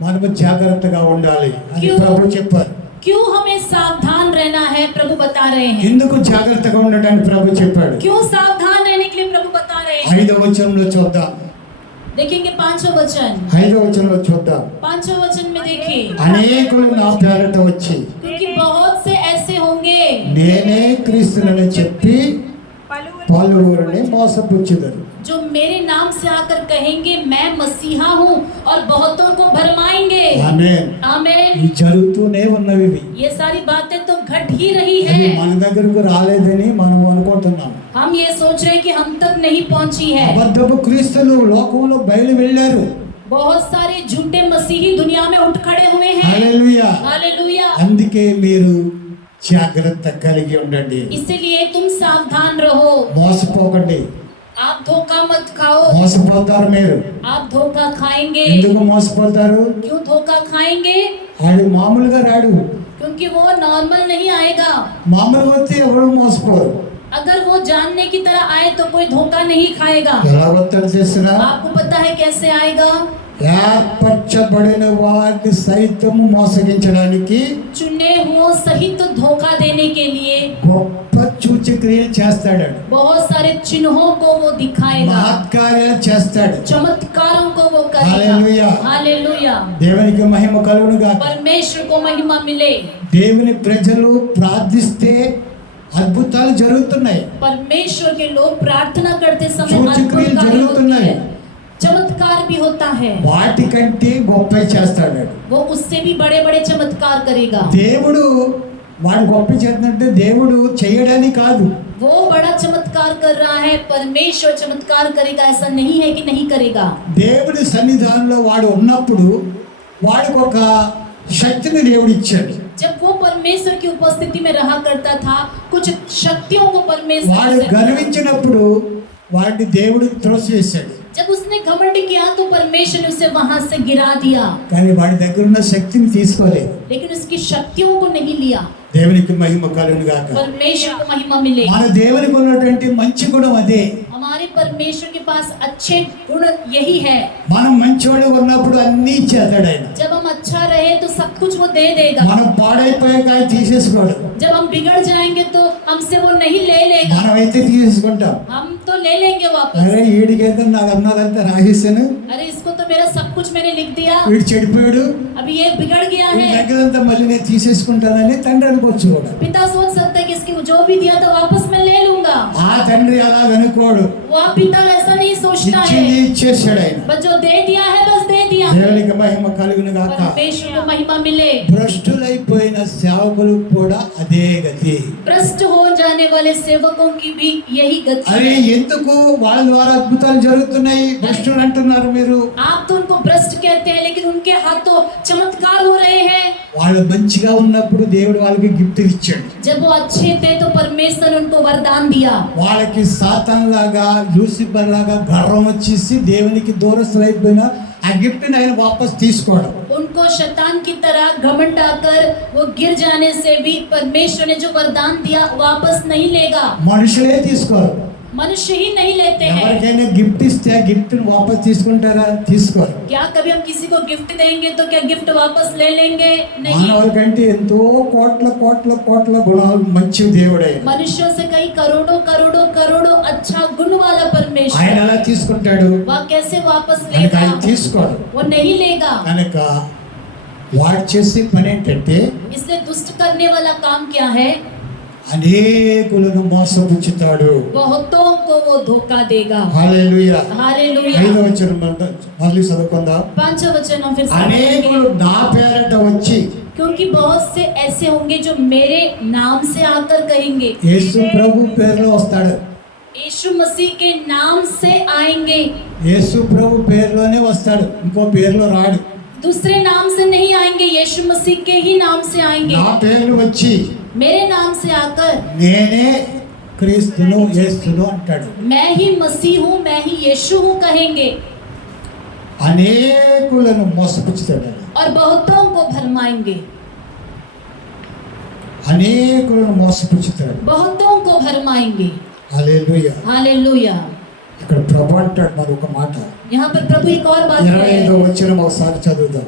మనము జాగ్రత్తగా ఉండాలి అని క్యూ? ప్రభు చెప్పారు. क्यों हमें सावधान रहना है, प्रभु बता रहे हैं। ఎందుకు జాగ్రత్తగా ఉండడానికి ప్రభు చెప్పాడు? क्यों सावधान रहने के लिए प्रभु बता रहे हैं। 5వ వచనంలో చూద్దాం. देखेंगे 5वां वचन। 5వ వచనంలో చూద్దాం. 5वां वचन में देखिए, అనేకులు నా పేరట వచ్చి क्योंकि बहुत से ऐसे होंगे నేనే క్రీస్తునని చెప్పి పలువురిని మోసపుచ్చుదురు. जो मेरे नाम से आकर कहेंगे मैं मसीहा हूँ और बहुतों को भरमाएंगे। ఆమేన్. आमीन। ఇవి జరుగుతూనే ఉన్నవి. ఇవి ये सारी बातें तो घट ही रही అవి है। మన దగ్గరకు రాలేదని మనం అనుకుంటున్నాం. हम ये सोच रहे हैं कि हम तक नहीं पहुंची है। అబద్ధపు క్రీస్తులు లోకంలో బయలు వెళ్ళారు. बहुत सारे झूठे मसीही दुनिया में उठ खड़े हुए हैं। హల్లెలూయా. हालेलुया। అందుకే మీరు జాగ్రత్త కలిగి ఉండండి. इसीलिए तुम सावधान रहो। మోసపోకండి. आप धोखा मत खाओ। మోసపోతారు మీరు. आप धोखा खाएंगे। ఎందుకు మోసపోతారు? क्यों धोखा खाएंगे? వాడు మామూలుగా రాడు. क्योंकि वो नॉर्मल नहीं आएगा। మామూలుగా వస్తే ఎవరు మోసపోరు. अगर वो जानने की तरह आए तो कोई धोखा नहीं खाएगा। ఎలా వస్తారు చేసినా आपको पता है कैसे आएगा? ఏర్పరచబడిన వారిని సైతము మోసగించడానికి चुने हुओं सहित धोखा देने के लिए గొప్ప సూచక్రియలు చేస్తాడు. बहुत सारे चिन्हों को वो दिखाएगा। మహత్కార్యాలు చేస్తాడు. चमत्कारों को वो करेगा। हालेलुया। हालेलुया। దేవునికి మహిమ కలుగును గాక. परमेश्वर को महिमा मिले। దేవుని ప్రజలు ప్రార్థిస్తే అద్భుతాలు జరుగుతున్నాయి. परमेश्वर के लोग प्रार्थना करते समय సూచక్రియలు अद्भुत कार्य होते జరుగుతున్నాయి. हैं। चमत्कार भी होता है। వాటికంటే గొప్ప చేస్తాడు. वो उससे भी बड़े बड़े चमत्कार करेगा। దేవుడు వాడు గొప్ప చేస్తున్నట్టే దేవుడు చేయడానికి కాదు. वो बड़ा चमत्कार कर रहा है, परमेश्वर चमत्कार करेगा ऐसा नहीं है कि नहीं करेगा। దేవుడి సన్నిధానంలో వాడు ఉన్నప్పుడు వాడికి ఒక శక్తిని దేవుడు ఇచ్చాడు. जब वो परमेश्वर की उपस्थिति में रहा करता था, कुछ शक्तियों को परमेश्वर వాడు से- గర్వించినప్పుడు వాడిని దేవుడు త్రోసివేశాడు. जब उसने घमंड किया तो परमेश्वर ने उसे वहां से गिरा दिया, కానీ వాడి దగ్గర ఉన్న శక్తిని తీసుకోలేదు. लेकिन उसकी शक्तियों को नहीं लिया। దేవునికి మహిమ కలుగును గాక. परमेश्वर को महिमा मिले। మన దేవునికి ఉన్నటువంటి మంచి గుణం అదే. हमारे परमेश्वर के पास अच्छे गुण यही है। మనం మంచివాడు ఉన్నప్పుడు అన్నీ ఇచ్చేస్తాడు ఆయన. जब हम अच्छा रहे तो सब कुछ वो दे देगा। మనం పాడైపోయాక ఆయన తీసేసుకోడు. जब हम बिगड़ जाएंगे तो हमसे वो नहीं ले लेगा, మనమైతే తీసేసుకుంటాం. हम तो ले लेंगे वापस। అరే వీడికైతే నాకు అన్నదంతా రాసేసాను, अरे इसको तो मेरा सब कुछ मैंने लिख दिया, వీడు చెడిపోయాడు, अभी ये बिगड़ गया వీడి है। దగ్గరంతా మళ్ళీ నేను తీసేసుకుంటానని తండ్రి అనుకోవచ్చు కూడా. पिता सोच सकता है कि इसकी जो भी दिया था वापस मैं ले लूंगा। ఆ తండ్రి అలా అనుకోడు. वो पिता ऐसा नहीं सोचता ఇచ్చింది है, ఇచ్చేసాడు ఆయన. बस जो दे दिया है बस दे दिया। దేవునికి మహిమ కలుగును గాక. परमेश्वर को महिमा मिले। భ్రష్టులైపోయిన సేవకులు కూడా అదే గతి. भ्रष्ट हो जाने वाले सेवकों की भी यही गति అరే है। ఎందుకు వాళ్ళ ద్వారా అద్భుతాలు జరుగుతున్నాయి భ్రష్టులు అంటున్నారు మీరు? आप तो उनको भ्रष्ट कहते हैं, लेकिन उनके हाथों चमत्कार हो रहे हैं। వాళ్ళు మంచిగా ఉన్నప్పుడు దేవుడు వాళ్ళకి గిఫ్ట్ ఇచ్చాడు. जब वो अच्छे थे तो परमेश्वर ने उनको वरदान दिया। వాళ్ళకి సాతాన్ లాగా లూసిఫర్ లాగా గర్వం వచ్చేసి దేవునికి దూరస్తులైపోయిన ఆ గిఫ్ట్ ని ఆయన వాపస్ తీసుకోవడం. उनको शैतान की तरह घमंड आकर वो गिर जाने से भी परमेश्वर ने जो वरदान दिया वापस नहीं लेगा। మనుషులే తీసుకోరు. मनुष्य ही नहीं लेते हैं। ఎవరికైనా గిఫ్ట్ ఇస్తే ఆ గిఫ్ట్ ని వాపస్ తీసుకుంటారా? తీసుకోరు. क्या कभी हम किसी को गिफ्ट देंगे तो क्या गिफ्ट वापस ले लेंगे? नहीं। మానవుల కంటే ఎంతో కోట్ల కోట్ల కోట్ల గుణాలు మంచి దేవుడే. मनुष्यों से कई करोड़ों करोड़ों करोड़ों अच्छा गुण वाला ఆయన परमेश्वर, ఎలా తీసుకుంటాడు? वह कैसे वापस కనుక लेगा? ఆయన తీసుకోడు. वो नहीं लेगा। కనుక వాడు చేసే పని ఏంటంటే इसलिए दुष्ट करने वाला काम क्या है? అనేకులను మోసపుచ్చుతాడు. बहुतों को वो धोखा देगा। హల్లెలూయా. हालेलुया। 5వ వచనం మళ్ళీ చదువుకుందాం. 5वां वचन हम फिर से అనేకులు पढ़ेंगे। నా పేరట వచ్చి क्योंकि बहुत से ऐसे होंगे जो मेरे नाम से आकर कहेंगे। యేసు ప్రభు పేరులో వస్తాడు. यीशु मसीह के नाम से आएंगे। యేసు ప్రభు పేరులోనే వస్తాడు, ఇంకో పేరులో రాడు. दूसरे नाम से नहीं आएंगे, यीशु मसीह के ही नाम से आएंगे। నా పేరు వచ్చి मेरे नाम से आकर నేనే క్రీస్తును యేసును అంటాడు. मैं ही मसीह हूँ, मैं ही यीशु हूँ कहेंगे అనేకులను మోసపుచ్చుతాడు. और बहुतों को भरमाएंगे। అనేకులను మోసపుచ్చుతాడు. बहुतों को भरमाएंगे। హల్లెలూయా. हालेलुया। ఇక్కడ ప్రభు అంటాడు మరి ఒక మాట. यहाँ पर प्रभु एक और बात 25వ है। వచనం ఒకసారి చదువుదాం.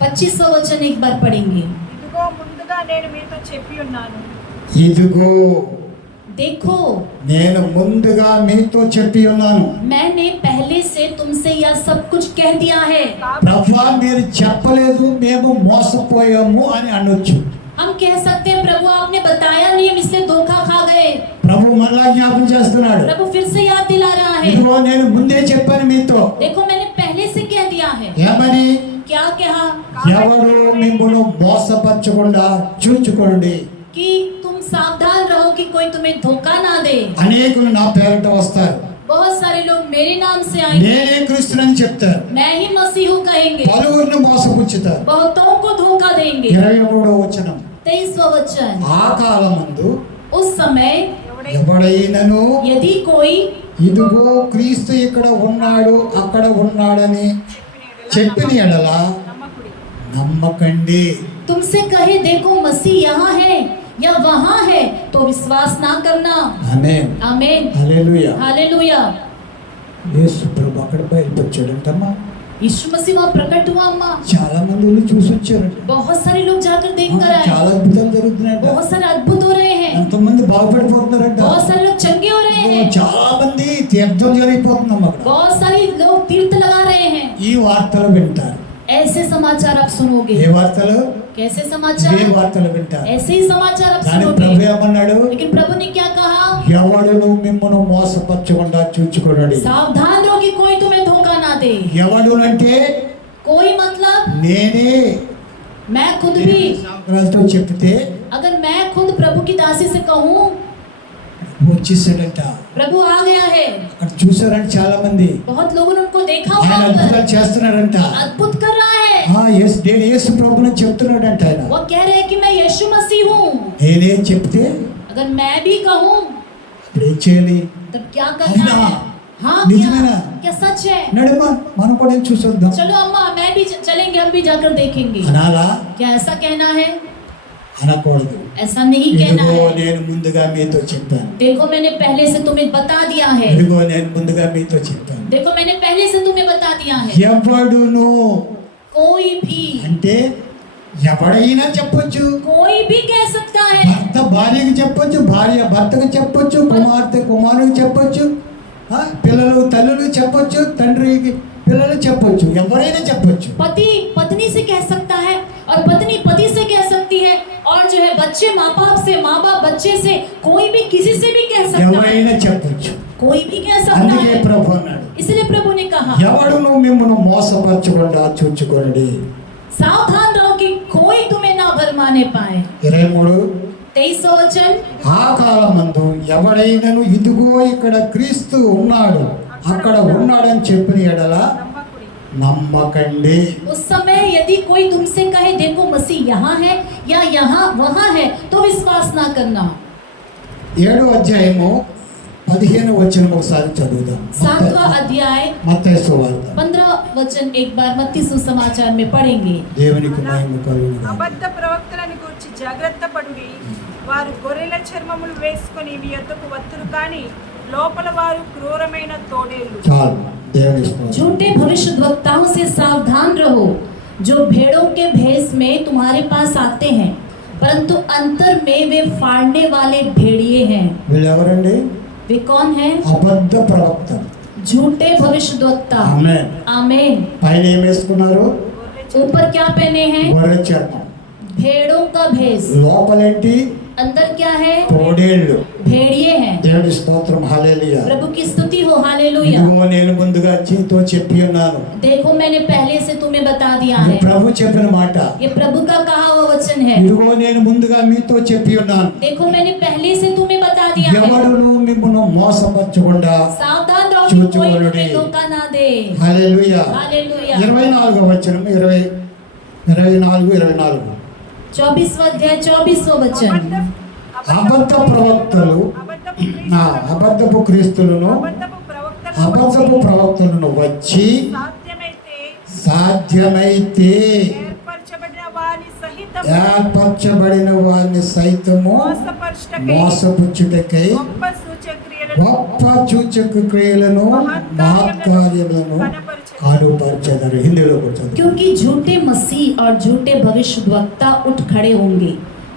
25वां वचन एक बार पढ़ेंगे। ఇదిగో ముందుగా నేను మీతో చెప్పి ఉన్నాను. ఇదిగో देखो నేను ముందుగా మీతో చెప్పి ఉన్నాను. मैंने पहले से तुमसे यह सब कुछ कह दिया है। ప్రభా మీరు చెప్పలేదు, మేము మోసపోయాము అని అనొచ్చు. हम कह सकते हैं प्रभु आपने बताया नहीं, हम इसलिए धोखा खा गए। ప్రభు మళ్ళా జ్ఞాపకం చేస్తున్నాడు. प्रभु फिर से याद दिला रहा है। ఇదిగో నేను ముందే చెప్పాను మీతో. देखो मैंने पहले से कह दिया है। ఏమని? क्या कहा? ఎవరు మిమ్మల్ని మోసపరచకుండా చూచుకోండి. कि तुम सावधान रहो कि कोई तुम्हें धोखा ना दे। అనేకులు నా పేరట వస్తారు, बहुत सारे लोग मेरे नाम से आएंगे, నేనే క్రీస్తునని చెప్తారు, मैं ही मसीह हूँ कहेंगे, పలువురిని మోసపుచ్చుతారు. बहुतों को धोखा देंगे। 23వ వచనం 23वां वचन। ఆ కాలమందు उस समय ఎవడైనను यदि कोई ఇదిగో క్రీస్తు ఇక్కడ ఉన్నాడు అక్కడ ఉన్నాడని చెప్పిన ఎడల నమ్మకుడి. నమ్మకండి. तुमसे कहे देखो मसीह यहाँ है या वहाँ है, तो विश्वास ना करना। ఆమేన్. आमीन। హల్లెలూయా. हालेलुया। యేసు ప్రభు అక్కడ బయలుపరిచాడంటమ్మా. यीशु मसीह वहाँ प्रकट हुआ अम्मा। చాలా మంది వెళ్ళి చూసి వచ్చారంట. बहुत सारे लोग जाकर देख कर आए। చాలా అద్భుతాలు జరుగుతున్నాయంట. बहुत सारे अद्भुत हो रहे हैं। ఎంతమంది బాగుపడిపోతున్నారంట. बहुत सारे लोग चंगे हो रहे हैं। చాలా మంది తీర్థం జరిగిపోతున్నాం అక్కడ. बहुत सारे लोग तीर्थ लगा रहे हैं। ఈ వార్తలు వింటారు. ऐसे समाचार आप सुनोगे। ఏ వార్తలు? कैसे ఏ समाचार? వార్తలు వింటారు. ऐसे ही समाचार आप కానీ सुनोगे। ప్రభు ఏమన్నాడు? लेकिन प्रभु ने क्या कहा? ఎవడును మిమ్మల్ని మోసపరచకుండా చూచుకోండి. सावधान रहो कि कोई तुम्हें धोखा ना दे। ఎవడు అంటే कोई मतलब నేనే. मैं खुद भी, సంక్రాంతితో చెప్తే अगर मैं खुद प्रभु की दासी से कहूँ వచ్చేసాడంట. प्रभु आ गया है। అక్కడ చూసారంట చాలా మంది. बहुत लोगों ने उनको देखा ఆయన वहाँ అద్భుతాలు पर। చేస్తున్నాడంట. अद्भुत कर रहा है। నేను యేసు ప్రభుని చెప్తున్నాడంట ఆయన. वो कह रहे हैं कि मैं यीशु मसीह हूँ। నేనే చెప్తే अगर मैं भी कहूँ ఇప్పుడు ఏం చేయాలి? तब क्या करना అవునా? है? हाँ निजमेना? क्या सच है? నడుమా మనం కూడా చూసొద్దాం चलो अम्मा मैं भी चलेंगे, हम भी जाकर देखेंगे। అనాలా? क्या ऐसा कहना है? అనకూడదు. ऐसा नहीं कहना ఇదిగో है। నేను ముందుగా మీతో చెప్పాను. देखो मैंने पहले से तुम्हें बता दिया है। ఇదిగో నేను ముందుగా మీతో చెప్పాను. देखो मैंने पहले से तुम्हें बता दिया है। ఎవడును कोई भी, అంటే ఎవడైనా చెప్పొచ్చు. कोई भी कह सकता है। భర్త భార్యకి చెప్పొచ్చు, భార్య భర్తకు చెప్పొచ్చు, కుమార్తె కుమారుడికి చెప్పొచ్చు, పిల్లలు తల్లులు చెప్పొచ్చు, తండ్రికి పిల్లలు చెప్పొచ్చు, ఎవరైనా చెప్పొచ్చు. पति पत्नी से कह सकता है और पत्नी पति से कह सकती है, और जो है बच्चे माँ बाप से, माँ बाप बच्चे से, कोई भी किसी से भी कह सकता है। ఎవరైనా చెప్పొచ్చు. कोई भी कह सकता అందుకే है। ప్రభు అన్నాడు, इसलिए प्रभु ने कहा ఎవడును మిమ్మల్ని మోసపరచకుండా చూచుకోండి. सावधान रहो कि कोई तुम्हें ना भरमाने पाए। 23 23वां वचन। ఆ కాలమందు ఎవడైనను ఇదిగో ఇక్కడ క్రీస్తు ఉన్నాడు అక్కడ ఉన్నాడని చెప్పిన ఎడల నమ్మకుడి. నమ్మకండి. उस समय यदि कोई तुमसे कहे देखो मसीह यहाँ है या यहाँ वहाँ है, तो विश्वास ना करना। 7వ అధ్యాయము 15వ వచనం ఒకసారి చదువుదాం. 7वां अध्याय మత్తయి సువార్త. 15 वचन एक बार मत्ती सुसमाचार में पढ़ेंगे। దేవునికి మహిమ కలుగును గాక. అబద్ధ ప్రవక్తలను గూర్చి జాగ్రత్త పడుడి. వారు గొర్రెల చర్మములు వేసుకొని మీ యొద్దకు వత్తురు, కానీ లోపల వారు క్రూరమైన తోడేళ్ళు. చాలు. దేవుని స్తోత్రం. झूठे भविष्यद्वक्ताओं से सावधान रहो, जो भेड़ों के भेष में तुम्हारे पास आते हैं, परंतु अंतर में वे फाड़ने वाले भेड़िए हैं। వీళ్ళు ఎవరండి? वे कौन हैं? అబద్ధ ప్రవక్త. झूठे भविष्यद्वक्ता। ఆమేన్. आमीन। పైన ఏం వేసుకున్నారు? గొర్రె ऊपर क्या पहने हैं? గొర్రె చర్మం. भेड़ों का भेष। లోపలేంటి? अंदर क्या है? తోడేళ్ళు. भेड़िए हैं। దేవుడి స్తోత్రం, హల్లెలూయా. प्रभु की स्तुति हो, हालेलुया। ఇదిగో నేను ముందుగా నీతో చెప్పి ఉన్నాను. देखो मैंने पहले से तुम्हें बता दिया ఇది है। ప్రభు చెప్పిన మాట. ये प्रभु का कहा हुआ वचन है। ఇదిగో నేను ముందుగా మీతో చెప్పి ఉన్నాను. देखो मैंने पहले से तुम्हें बता दिया है। ఎవడును మిమ్మును మోసపరచకుండా सावधान रहो कि कोई तुम्हें धोखा ना दे। హల్లెలూయా. हालेलुया। 24వ వచనం 24 24वां अध्याय 24वां वचन। అబద్ధ ప్రవక్తలు అబద్ధపు క్రీస్తులను అబద్ధపు ప్రవక్తలను వచ్చి సాధ్యమైతే ఏర్పరచబడిన వారిని సైతము మోసపుచ్చుటకై గొప్ప సూచక క్రియలను మహత్కార్యములను కనుపరచెదరు. హిందీలో కూర్చోండి. क्योंकि झूठे मसीह और झूठे भविष्यद्वक्ता उठ खड़े होंगे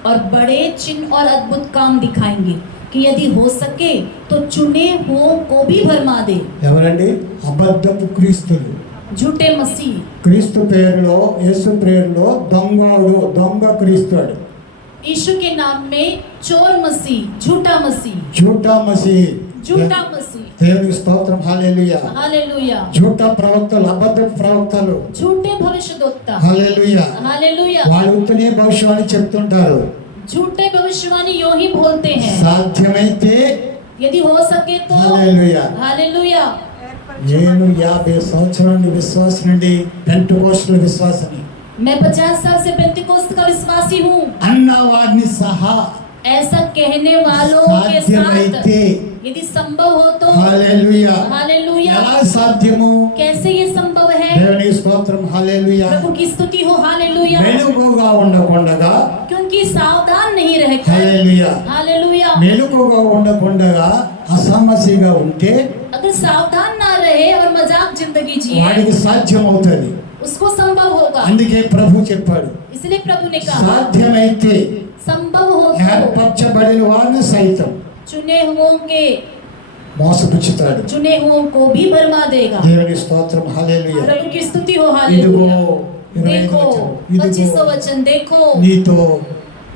और बड़े चिन्ह और अद्भुत काम दिखाएंगे कि यदि हो सके तो चुने हुओं को भी भरमा दे। ఎవరండి? అబద్ధపు క్రీస్తులు. झूठे मसीह। క్రీస్తు పేరులో, యేసు పేరులో దొంగ క్రీస్తుడు. यीशु के नाम में चोर मसीह, झूठा मसीह, झूठा मसीह. దేవునికి స్తోత్రం, హల్లెలూయా. हालेलुया। झूठा ప్రవక్తలు, అబద్ధపు ప్రవక్తలు, झूठे भविष्यद्वक्ता, హల్లెలూయా. हालेलुया। వాళ్ళు ఉత్తనే భవిష్యవాణి చెప్తుంటారు. झूठे भविष्यवाणी यूं ही बोलते हैं, సాధ్యమైతే, यदि हो सके तो। హల్లెలూయా. हालेलुया। నేను 50 సంవత్సరాల విశ్వాసం నుండి పెంటెకోస్టల్ విశ్వాసని. मैं 50 साल से पेंतिकोस्त का विश्वासी हूँ। అన్న వారిని సహా ऐसा कहने वालों के साथ यदि संभव हो तो। హల్లెలూయా. हालेलुया। ఎలా సాధ్యము? कैसे ये संभव है? దేవునికి స్తోత్రం, హల్లెలూయా. प्रभु की स्तुति हो, हालेलुया। మెలకువగా ఉండకుండగా, क्योंकि सावधान नहीं रहकर, హల్లెలూయా, हालेलुया। మెలకువగా ఉండకుండగా అసమసిగా ఉంటే अगर सावधान ना रहे और मजाक जिंदगी जिए వాడికి సాధ్యం అవుతుంది. उसको संभव होगा। అందుకే ప్రభు చెప్పాడు, इसलिए प्रभु ने कहा సాధ్యమైతే संभव हो तो ఏర్పరచబడిన వారిని సైతం चुने हुओं के, మోసపుచ్చుతాడు. चुने हुओं को भी भरमा देगा। దేవుని స్తోత్రం, హల్లెలూయా. प्रभु की स्तुति हो, ఇదిగో हालेलुया। देखो 25वां वचन, देखो నీతో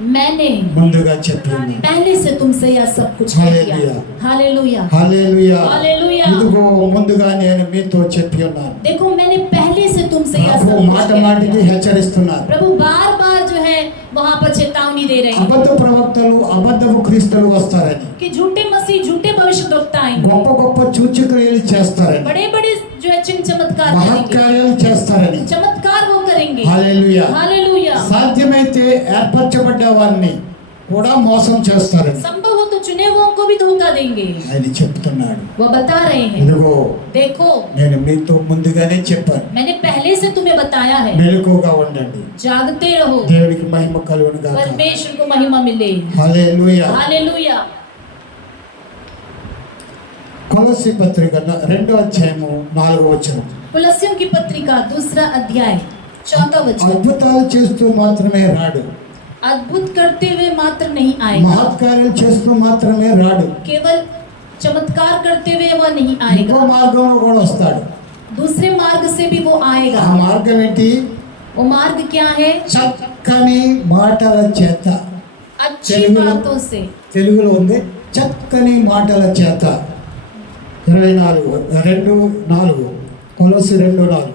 मैंने ముందుగా చెప్పాను. पहले से तुमसे यह सब कुछ कह दिया। हालेलुया। హల్లెలూయా. हालेलुया। ఇదిగో ముందుగా నేను మీతో చెప్పి ఉన్నాను. देखो मैंने पहले से तुमसे यह सब ప్రభు कुछ మాట कह दिया। మాటికి హెచ్చరిస్తున్నారు. प्रभु बार बार जो है वहाँ पर चेतावनी दे रहे हैं అబద్ధ ప్రవక్తలు, అబద్ధపు క్రీస్తులు వస్తారని, कि झूठे मसीह, झूठे भविष्यद्वक्ता आएंगे, గొప్ప గొప్ప సూచక్రియలు చేస్తారని, बड़े बड़े जो है चिन्ह चमत्कार करेंगे, మహత్కార్యాలు చేస్తారని. चमत्कार वो करेंगे। హల్లెలూయా. हालेलुया। సాధ్యమైతే ఏర్పరచబడ్డ వారిని కూడా మోసం చేస్తారని संभव हो तो चुने हुओं को भी धोखा देंगे। ఆయన చెప్తున్నాడు. वो बता रहे हैं, ఇదిగో देखो నేను మీతో ముందుగానే చెప్పాను, मैंने पहले से तुम्हें बताया है, మెలకువగా ఉండండి. जागते रहो, దేవునికి మహిమ కలుగును గాక. परमेश्वर को महिमा मिले। హల్లెలూయా. हालेलुया। కొలస్సీ పత్రిక 2వ అధ్యాయము 4వ వచనం. कुलस्सियों की पत्रिका 2 अध्याय 4 वचन। అద్భుతాలు చేస్తూ మాత్రమే రాడు, अद्भुत करते हुए मात्र नहीं आएगा, మహత్కార్యాలు చేస్తూ మాత్రమే రాడు, केवल चमत्कार करते हुए वह नहीं ఇంకో आएगा, మార్గంలో కూడా వస్తాడు. दूसरे मार्ग से भी वो आएगा। ఆ మార్గం ఏంటి? वो मार्ग क्या है? చక్కని మాటల చేత. अच्छी తెలుగులో- बातों से। తెలుగులో ఉంది, చక్కని మాటల చేత. 24 కొలస్సీ 2:4.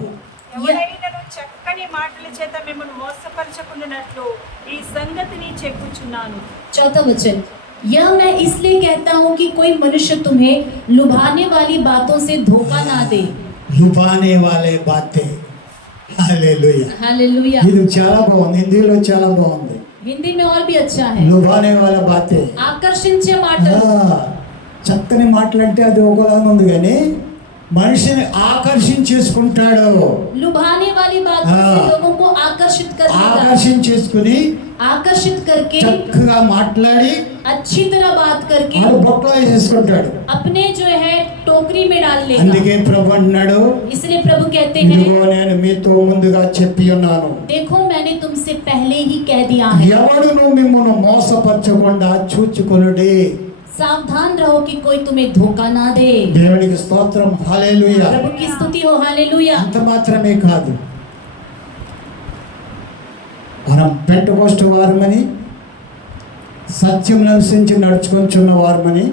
ఎవరైనను చక్కని మాటల చేత మిమ్మల్ని మోసపరచకుండానట్లు ఈ సంగతిని చెప్పుచున్నాను. 4 वचन। यह मैं इसलिए कहता हूँ कि कोई मनुष्य तुम्हें लुभाने वाली बातों से धोखा ना दे। లుబానే వాలే బాతే. హల్లెలూయా. हालेलुया। ఇది చాలా బాగుంది, హిందీలో చాలా బాగుంది. हिंदी में और भी अच्छा है, లుబానే వాలే బాతే. ఆకర్షించే ఆ, మాటలు। చక్కని మాటలంటే అది ఒకలాగా ఉంది, కానీ మనిషిని ఆకర్షించేసుకుంటాడు. लुभाने वाली बातों से लोगों को आकर्षित करेगा, ఆకర్షించేసుకుని आकर्षित करके చక్కగా మాట్లాడి अच्छी तरह बात करके వాడు బొక్కలో వేసేసుకుంటాడు. अपने जो है टोकरी में डाल लेगा। అందుకే ప్రభు అన్నాడు, इसलिए प्रभु कहते हैं, ఇదిగో నేను మీతో ముందుగా చెప్పి ఉన్నాను, देखो मैंने तुमसे पहले ही कह दिया है, ఎవడును మిమ్మును మోసపరచకుండా చూచుకొనుడి. सावधान रहो कि कोई तुम्हें धोखा ना दे। దేవునికి స్తోత్రం, హల్లెలూయా. प्रभु की स्तुति हो, हालेलुया। అంత మాత్రమే కాదు, మనం పెంటెకోస్ట్ వారమని సత్యం నివసించి నడుచుకొంచున్న వారమని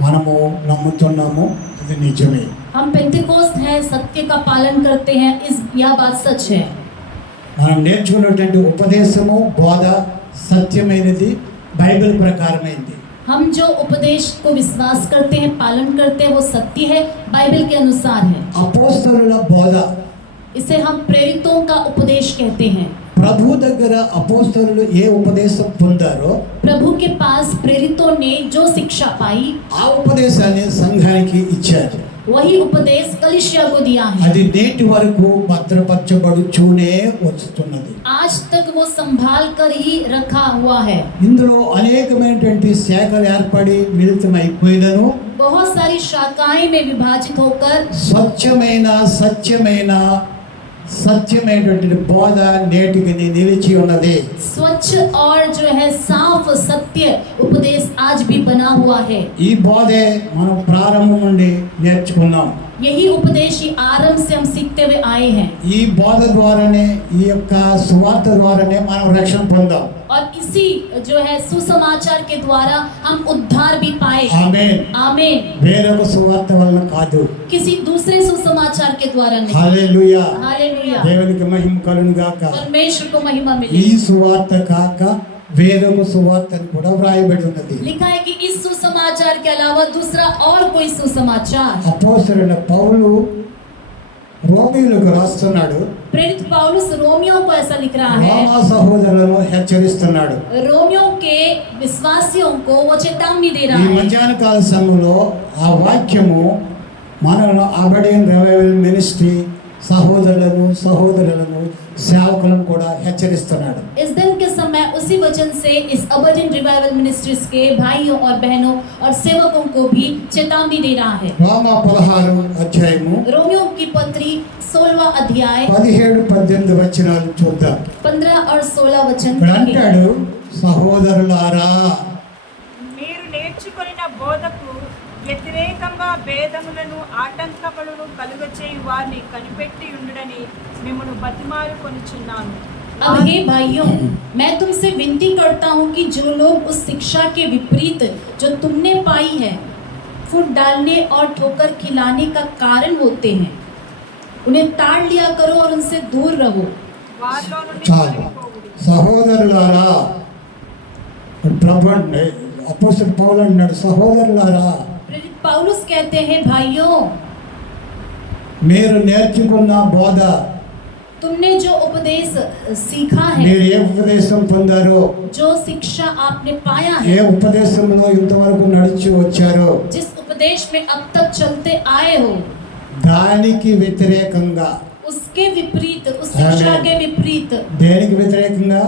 మనము నమ్ముతున్నాము. ఇది నిజమే. हम पेंटिकोस्ट है, सत्य का पालन करते हैं, यह बात सच है. మనం నేర్చుకున్నటువంటి ఉపదేశము బోధ సత్యమైనది, బైబిల్ ప్రకారమైనది. हम जो उपदेश को विश्वास करते हैं, पालन करते हैं, वो सत्य है, बाइबल के अनुसार है. అపోస్తలుల బోధ, इसे हम प्रेरितों का उपदेश कहते हैं. ప్రభు దగ్గర అపోస్తలులు ఏ ఉపదేశం పొందారో प्रभु के पास प्रेरितों ने जो शिक्षा पाई, ఆ ఉపదేశాన్ని సంఘానికి ఇచ్చారు. वही उपदेश कलीसिया को दिया है. అది నేటి వరకు భద్రపరచబడుచూనే వస్తున్నది. आज तक वो संभाल कर ही रखा हुआ है. ఇందులో అనేకమైనటువంటి శాఖలు ఏర్పడి మిళితమైపోయినను बहुत सारी शाखाएं में विभाजित होकर సత్యమైనటువంటి బోధ నేటికి నిలిచి ఉన్నది. स्वच्छ और जो है साफ सत्य उपदेश आज भी बना हुआ है. ఈ బోధే మనం ప్రారంభం నుండి నేర్చుకున్నాం. यही उपदेश ही आरंभ से हम सीखते हुए आए हैं. ఈ బోధ ద్వారానే, ఈ యొక్క సువార్త ద్వారానే మనం రక్షణ పొందాం. और इसी जो है सुसमाचार के द्वारा हम उद्धार भी पाए. ఆమేన్. आमीन. వేరొక సువార్త వలన కాదు. किसी दूसरे सुसमाचार के द्वारा नहीं. హల్లెలూయా. हालेलुया. దేవునికి మహిమ కలుగును గాక. परमेश्वर को महिमा ఈ मिले. సువార్త కాక వేరొక సువార్త అని కూడా వ్రాయబడి ఉన్నది. लिखा है कि इस सुसमाचार के अलावा दूसरा और कोई सुसमाचार. అపోస్తలుడైన పౌలు రోమీయులకు రాస్తున్నాడు. प्रेरित पौलुस रोमियो को ऐसा लिख रहा है. రోమా సహోదరులను హెచ్చరిస్తున్నాడు. रोमियो के विश्वासियों को वो चेतावनी दे ఈ रहा है. మధ్యాహ్న కాల సమయంలో ఆ వాక్యము మనలో అబడేన్ రివైవల్ మినిస్ట్రీ సహోదరులను సేవకులను కూడా హెచ్చరిస్తున్నాడు. इस दिन के समय उसी वचन से इस अबर्डिन रिवाइवल मिनिस्ट्रीज के भाइयों और बहनों और सेवकों को भी चेतावनी दे रहा है. రోమా 16 అధ్యాయము रोमियो की पत्री 16वां अध्याय 17-18 వచనాలు చూద్దాం. 15 और 16 वचन ఇక్కడ देखें. అంటాడు, సహోదరులారా, మీరు నేర్చుకొనిన బోధకు వ్యతిరేకంగా భేదములను ఆటంకములను కలుగచేయు వారిని కనిపెట్టి ఉండుడని మిమ్మల్ని బతిమాలు కొనుచున్నాను. अब हे भाइयों, मैं तुमसे विनती करता हूँ कि जो लोग उस शिक्षा के विपरीत जो तुमने पाई है, फूट डालने और ठोकर खिलाने का कारण होते हैं, उन्हें ताड़ लिया करो और उनसे दूर रहो. వారిలో నుండి చాలు. తొలగిపోవుడి. సహోదరులారా, ప్రభు అపోస్తలుడు పౌలు అన్నాడు, సహోదరులారా, प्रेरित पौलुस कहते हैं, भाइयों, మీరు నేర్చుకున్న బోధ, तुमने जो उपदेश सीखा है, మీరు ఏ ఉపదేశం పొందారో, जो शिक्षा आपने पाया ఏ है, ఉపదేశంలో ఇంతవరకు నడిచి వచ్చారో जिस उपदेश में अब तक चलते आए हो, దానికి వ్యతిరేకంగా, उसके विपरीत, उस शिक्षा के विपरीत. దేనికి వ్యతిరేకంగా?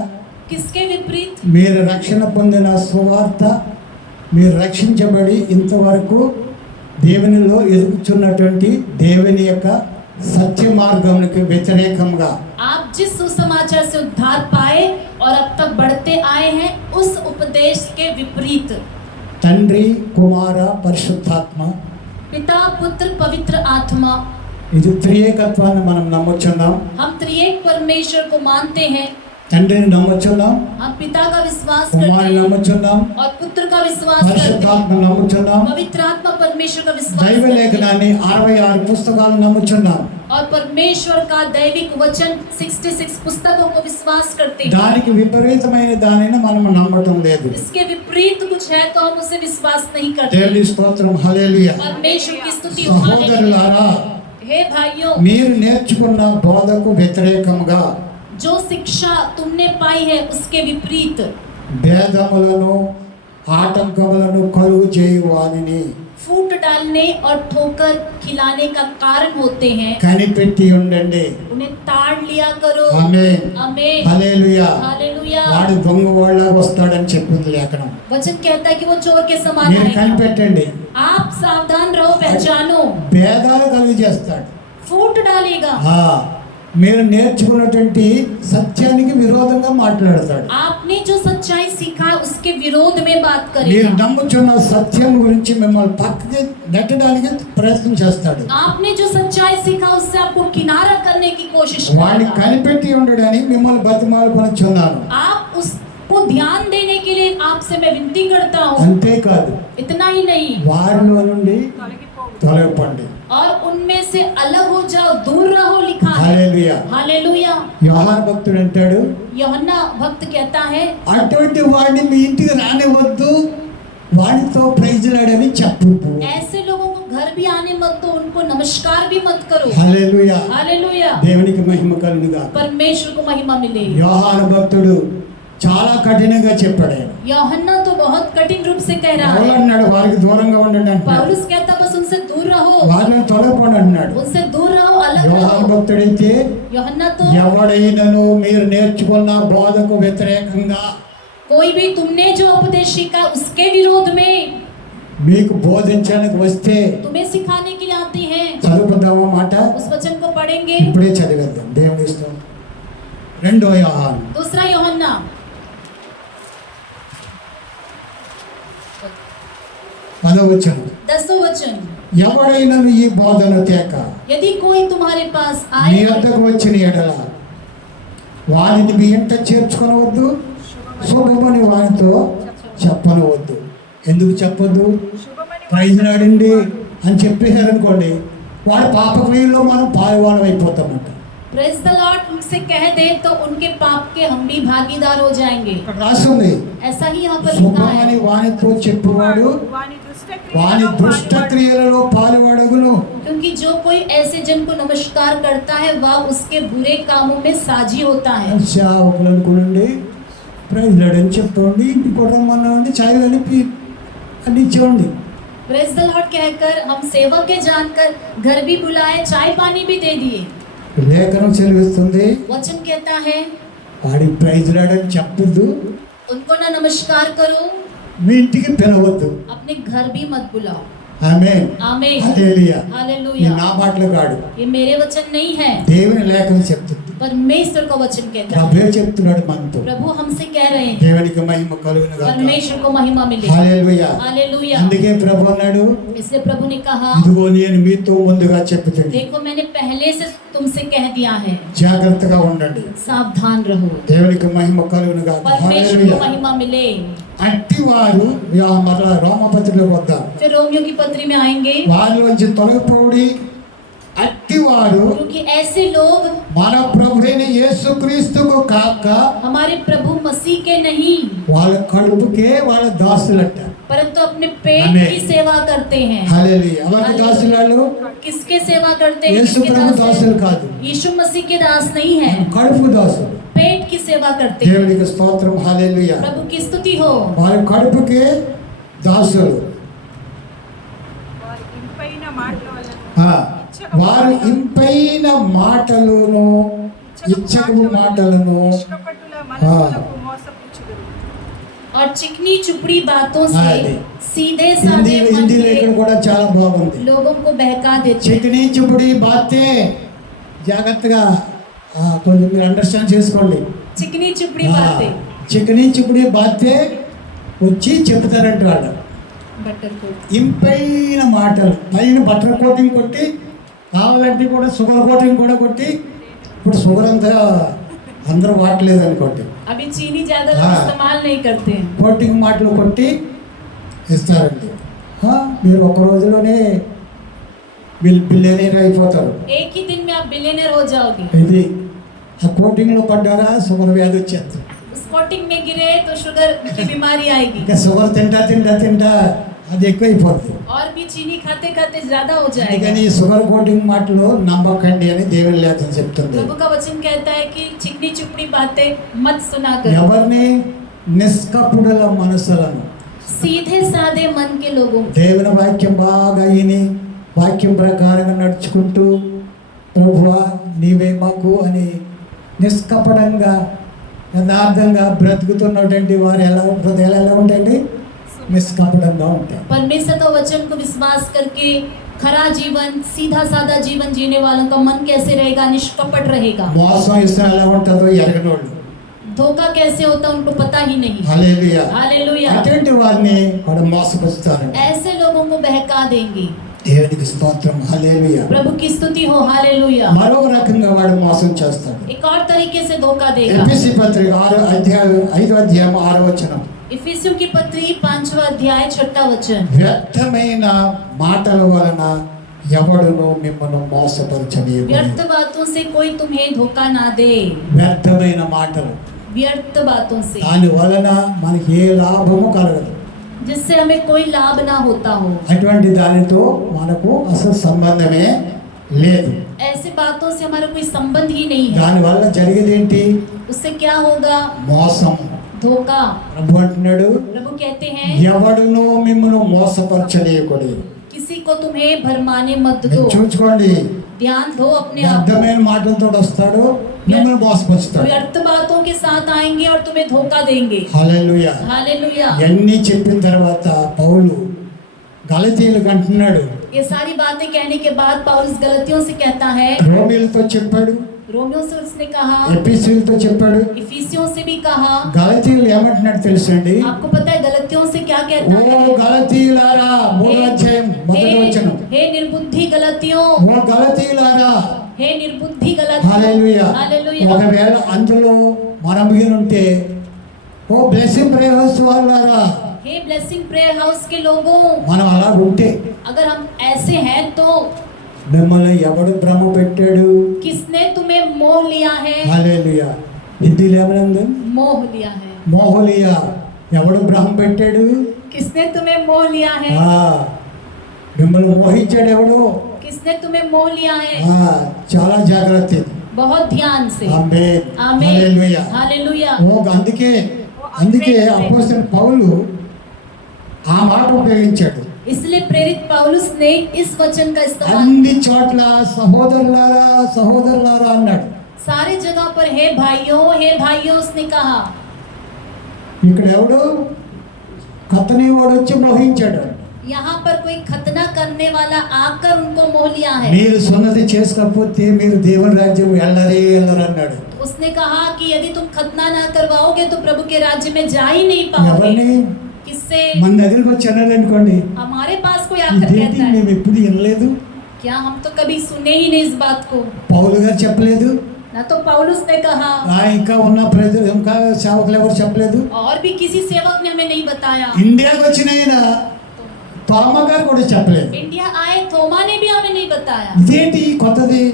किसके विपरीत? మీరు రక్షణ పొందిన సువార్త, మీరు రక్షించబడి ఇంతవరకు దేవునిలో ఎదుగుతున్నటువంటి దేవుని యొక్క సత్య మార్గమునికి వ్యతిరేకంగా, आप जिस सुसमाचार से उद्धार पाए और अब तक बढ़ते आए हैं, उस उपदेश के विपरीत. తండ్రి, కుమార, పరిశుద్ధాత్మ, पिता, पुत्र, पवित्र आत्मा, ఇది త్రియేకత్వాన్ని మనం నమ్ముచున్నాం. हम त्रिएक परमेश्वर को मानते हैं. తండ్రిని నమ్ముచున్నాం, हम पिता का विश्वास करते కుమారుని हैं నమ్ముచున్నాం, और पुत्र का विश्वास करते हैं. పరిశుద్ధాత్మ నమ్ముచున్నాం, पवित्र आत्मा परमेश्वर का विश्वास దైవ करते हैं. లేఖనాన్ని 66 పుస్తకాలు నమ్ముచున్నాం. और परमेश्वर का दैविक वचन 66 पुस्तकों को विश्वास करते हैं. దానికి విపరీతమైన దానిని మనం నమ్మటం లేదు. इसके विपरीत कुछ है तो हम उसे विश्वास नहीं करते. దేవుని స్తోత్రం, హల్లెలూయా. परमेश्वर की स्तुति हो. సహోదరులారా, हे भाइयों, మీరు నేర్చుకున్న బోధకు వ్యతిరేకంగా जो शिक्षा तुमने पाई है उसके विपरीत భేదములను ఆటంకములను కలుగు చేయు వానిని फूट डालने और ठोकर खिलाने का कारण होते हैं, కనిపెట్టి ఉండండి. उन्हें ताड़ लिया करो. ఆమేన్. आमीन. హల్లెలూయా. हालेलुया. వాడు దొంగ వాళ్ళగా వస్తాడని చెప్పింది లేఖనం. वचन कहता है कि वो चोर के समान మీరు आएगा. కనిపెట్టండి. आप सावधान रहो, पहचानो. భేదాలు కలుగు చేస్తాడు. फूट डालेगा. మీరు నేర్చుకున్నటువంటి సత్యానికి విరోధంగా మాట్లాడతాడు. आपने जो सच्चाई सीखा है उसके विरोध में बात మీరు करेगा. నమ్ముచున్న సత్యం గురించి మిమ్మల్ని పక్కకి నెట్టడానికి ప్రయత్నం చేస్తాడు. आपने जो सच्चाई सीखा उससे आपको किनारा करने की कोशिश వాడిని करेगा. కనిపెట్టి ఉండడానికి మిమ్మల్ని బతిమాలుకొనిచున్నాను. आप को ध्यान देने के लिए आपसे मैं विनती करता हूँ। అంతేకాదు इतना ही नहीं, వారిలో నుండి తొలగిపోవు. తొలగపండి. और उनमें से अलग हो जाओ, दूर रहो, लिखा है। హల్లెలూయా. हालेलुया। యోహాను భక్తుడు అంటాడు, यूहन्ना भक्त कहता है, అటువంటి వాడిని మీ ఇంటికి రానివద్దు, వాడితో ప్రైజ్లాడని చెప్పు. ऐसे लोगों को घर भी आने मत दो, उनको नमस्कार भी मत करो। హల్లెలూయా. हालेलुया। దేవునికి మహిమ కలుగుగా. परमेश्वर को महिमा मिले। యోహాను భక్తుడు చాలా కఠినంగా చెప్పాడు. ఆయన यूहन्ना तो बहुत कठिन रूप से कह रहा పౌలు है। అన్నాడు వారికి దూరంగా ఉండండి అంటున్నాడు. पौलुस कहता बस उनसे दूर रहो, వారిని తొలగపండి అంటున్నాడు. उनसे दूर रहो, अलग యోహాను रहो। భక్తుడైతే यूहन्ना तो, ఎవడైనను మీరు నేర్చుకున్న బోధకు వ్యతిరేకంగా कोई भी तुमने जो उपदेश सीखा उसके विरोध में మీకు బోధించడానికి వస్తే तुम्हें सिखाने के लिए आती हैं, చదువుకుందామా మాట. उस वचन को पढ़ेंगे। ఇప్పుడే చదివేద్దాం. దేవుని ఇష్టం. 2 యోహాను दूसरा यूहन्ना 10వ వచనం. 10वां वचन, ఎవడైనను ఈ బోధను తేక यदि कोई तुम्हारे पास మీ आए వద్దకు వచ్చిన ఎడల వారిని మీ ఇంట చేర్చుకొనవద్దు, శుభమని వారితో చెప్పనవద్దు. ఎందుకు చెప్పొద్దు? శుభమని ప్రైజ్ నాడండి అని చెప్పేశారనుకోండి, వాడి పాపక్రియల్లో మనం పాలువాళ్ళం అయిపోతామంట. प्रेज द लॉर्ड उनसे कह दे तो उनके पाप के हम भी भागीदार हो जाएंगे। ఇక్కడ రాస్తుంది, ऐसा ही यहाँ पर लिखा శుభమని है, వానితో చెప్పువాడు వాని వాని దుష్ట క్రియలలో పాలువాడగును. क्योंकि जो कोई ऐसे जन को नमस्कार करता है वह उसके बुरे कामों में साझी होता है। సేవకులు అనుకోండి, ప్రైజ్ లాడని చెప్పండి, ఇంటి కొట్టమన్నాండి, చాయ్ కలిపి అన్ని ఇచ్చేవండి. प्रेज द लॉर्ड कहकर हम सेवक के जानकर घर भी बुलाए, चाय पानी भी दे दिए। లేఖనం సెలవిస్తుంది, वचन कहता है వాడి ప్రైజ్ లాడని చెప్పొద్దు, उनको ना नमस्कार करो, మీ ఇంటికి పిలవద్దు. अपने घर भी मत बुलाओ। ఆమేన్. आमीन। హల్లెలూయా. ఈ हालेलुया। నా మాటలు కాడు, ये मेरे वचन नहीं है, దేవుని లేఖనం చెప్తుంది. परमेश्वर का वचन कहता है। ప్రభే చెప్తున్నాడు మనతో. प्रभु हमसे कह रहे हैं, దేవునికి మహిమ కలుగును గాక. परमेश्वर को महिमा मिले। హల్లెలూయా. हालेलुया। అందుకే ప్రభు అన్నాడు, इसलिए प्रभु ने कहा, ఇదిగో నేను మీతో ముందుగా చెప్తుంది, देखो मैंने पहले से तुमसे कह दिया है, జాగ్రత్తగా ఉండండి. सावधान रहो। దేవునికి మహిమ కలుగును గాక. परमेश्वर को హల్లెలూయా. महिमा मिले। అట్టివారు మరలా రోమపత్రికలో వద్దాం. फिर रोमियो की पत्री में आएंगे, వారిలోంచి తొలగిపోడి అట్టివారు क्योंकि ऐसे लोग మన ప్రభువైన యేసుక్రీస్తుకు కాక हमारे प्रभु मसीह के नहीं వాళ్ళ కడుపుకే వాళ్ళ దాసులట. परंतु अपने पेट आमीन। की सेवा करते हैं। హల్లెలూయా. ఎవరికి దాసులాలు? किसके सेवा करते हैं? యేసు किसके ప్రభు दास దాసులు हैं? కాదు, यीशु मसीह के दास नहीं है, కడుపు దాసులు. पेट की सेवा करते हैं। దేవునికి స్తోత్రం. హల్లెలూయా. प्रभु की स्तुति हो। వాళ్ళ కడుపుకే దాసులు. వారి ఇంపైన మాటల వలన ఆ, వారు ఇంపైన మాటలను ఇచ్చకపు మాటలను నిష్కపటుల మనస్సులకు మోసపుచ్చుదురు. और चिकनी चुपड़ी बातों से आदि। सीधे साधे मन హిందీలో ఇక్కడ के కూడా చాలా బాగుంది. लोगों को बहका देते हैं। చికనీ చుపుడి బాతే, జాగ్రత్తగా కొంచెం మీరు అండర్స్టాండ్ చేసుకోండి. चिकनी चुपड़ी बातें, చికనీ చుపుడి బాతే వచ్చి చెప్తారంట వాళ్ళు. बटर को ఇంపైన మాటలు, పైన బటర్ కోటింగ్ కొట్టి, కావాలంటే కూడా షుగర్ కోటింగ్ కూడా కొట్టి, ఇప్పుడు షుగర్ అంతా అందరూ వాడలేదు అనుకోండి, अभी चीनी ज्यादा लोग हाँ। इस्तेमाल नहीं करते हैं। కోటింగ్ మాటలు కొట్టి ఇస్తారండి. మీరు ఒక రోజులోనే బిలియనీర్ అయిపోతారు. एक ही दिन में आप बिलियनर हो जाओगे। ఇది ఆ కోటింగ్లో పడ్డారా షుగర్ వ్యాధి వచ్చేస్తుంది. उस कोटिंग में गिरे तो शुगर की बीमारी आएगी, ఇంకా షుగర్ తింటా తింటా తింటా అది ఎక్కువైపోతుంది. और भी चीनी खाते खाते ज्यादा हो అందుకని जाएगा। ఈ షుగర్ కోటింగ్ మాటలు నమ్మకండి అని దేవుని లేఖనం చెప్తుంది. प्रभु का वचन कहता है कि चिकनी चुपड़ी बातें मत सुना कर। ఎవరిని? నిష్కపుడుల మనసులను. सीधे साधे मन के लोगों को దేవుని వాక్యం బాగా విని వాక్యం ప్రకారంగా నడుచుకుంటూ ప్రభువా నీవే మాకు అని నిష్కపడంగా యథార్థంగా బ్రతుకుతున్నటువంటి వారు ఎలా హృదయాలు ఎలా ఉంటాయండి? నిష్కపడంగా ఉంటాయి. परमेश्वर का वचन को विश्वास करके खरा जीवन, सीधा साधा जीवन जीने वालों का मन कैसे रहेगा? निष्कपट रहेगा। మోసం ఇష్టం ఎలా ఉంటుందో ఎరగనోళ్ళు. धोखा कैसे होता है उनको पता ही नहीं। హల్లెలూయా. हालेलुया। అటువంటి వారిని వాడు మోసపరుస్తారు. ऐसे लोगों को बहका देंगे। దేవునికి స్తోత్రం, హల్లెలూయా. प्रभु की स्तुति हो, हालेलुया। మరొక రకంగా వాడు మోసం చేస్తాడు. एक और तरीके से धोखा देगा। ఎఫెసీ పత్రిక 5వ అధ్యాయం 6వ వచనం. इफिसियों की पत्री 5वां अध्याय 6वां वचन। వ్యర్థమైన మాటల వలన ఎవడును మిమ్మల్ని మోసపరచనీయకూడదు. व्यर्थ बातों से कोई तुम्हें धोखा ना दे। వ్యర్థమైన మాటలు, व्यर्थ बातों से దాని వలన మనకి ఏ లాభము కలగదు. जिससे हमें कोई लाभ ना होता हो। అటువంటి దానితో మనకు అసలు సంబంధమే లేదు. ऐसे बातों से हमारा कोई संबंध ही नहीं है। దాని వల్ల జరిగేది ఏంటి? उससे क्या होगा? మోసం. धोखा। ప్రభు అంటున్నాడు, प्रभु कहते हैं ఎవడును మిమ్మల్ని మోసపరచనీయకూడదు. किसी को तुम्हें भरमाने मत మీరు दो। చూసుకోండి, ध्यान दो अपने आप। వ్యర్థమైన మాటలతో వస్తాడు, మిమ్మల్ని మోసపరుస్తాడు. व्यर्थ बातों के साथ आएंगे और तुम्हें धोखा देंगे। హల్లెలూయా. हालेलुया। ఇవన్నీ చెప్పిన తర్వాత పౌలు గలతీయులకు అంటున్నాడు, ये सारी बातें कहने के बाद पौलुस गलतियों से कहता है, రోమీయులతో చెప్పాడు, रोमियो से उसने कहा, ఎఫెసీయులతో చెప్పాడు, इफिसियों से भी कहा। గలతీయులు ఏమంటున్నాడు తెలుసండి? आपको पता है गलतियों से क्या ఓ कहता है? గలతీయులారా, 3వ అధ్యాయం 1వ వచనం. हे निर्बुद्धि गलतियों, ఓ గలతీయులారా. हे निर्बुद्धि गलतियों। హల్లెలూయా. हालेलुया। ఒకవేళ అందులో మనం మిగిలి ఉంటే, ఓ బ్లెస్సింగ్ ప్రేయర్ హౌస్ వాళ్ళారా, हे ब्लेसिंग प्रेयर हाउस के लोगों, మనం అలా ఉంటే अगर हम ऐसे हैं तो మిమ్మల్ని ఎవడు భ్రమ పెట్టాడు? किसने तुम्हें मोह लिया है? హల్లెలూయా. హిందీలో ఏమనుంది? मोह लिया है। మోహలియా. ఎవడు భ్రమ పెట్టాడు? किसने तुम्हें मोह लिया है? ఆ, మిమ్మల్ని మోహించాడు ఎవడు? किसने तुम्हें मोह लिया है? ఆ, చాలా జాగ్రత్త. बहुत ध्यान से। ఆమేన్. आमीन। హల్లెలూయా. हालेलुया। అందుకే అపోస్తలుడు పౌలు ఆ మాట ఉపయోగించాడు. इसलिए प्रेरित पौलुस ने इस वचन का इस्तेमाल అన్ని చోట్ల సహోదరులారా సహోదరులారా అన్నాడు. सारी जगह पर हे भाइयों उसने कहा। ఇక్కడ ఎవడు కథని వాడు వచ్చి మోహించాడు. यहाँ पर कोई खतना करने वाला आकर उनको मोह लिया है। మీరు సున్నతి చేసుకోకపోతే మీరు దేవుని రాజ్యం వెళ్ళరే అన్నాడు. उसने कहा कि यदि तुम खतना ना करवाओगे तो प्रभु के राज्य में जा ही नहीं पाओगे। ఎవరిని? किससे? మన దగ్గరికి వచ్చి అన్నారనుకోండి, हमारे पास कोई आकर ఇదేంటి कहता है, మేము ఎప్పుడు వినలేదు, क्या हम तो कभी सुने ही नहीं इस बात को। పౌలు గారు చెప్పలేదు, ना तो पौलुस ने कहा ఇంకా ఉన్న ప్రజలు ఇంకా సేవకులు ఎవరు చెప్పలేదు. और भी किसी सेवक ने हमें नहीं बताया। ఇండియాకి వచ్చిన ఆయన తోమ గారు కూడా చెప్పలేదు. इंडिया आए थोमा ने भी हमें नहीं बताया। ఇదేంటి కొత్తది?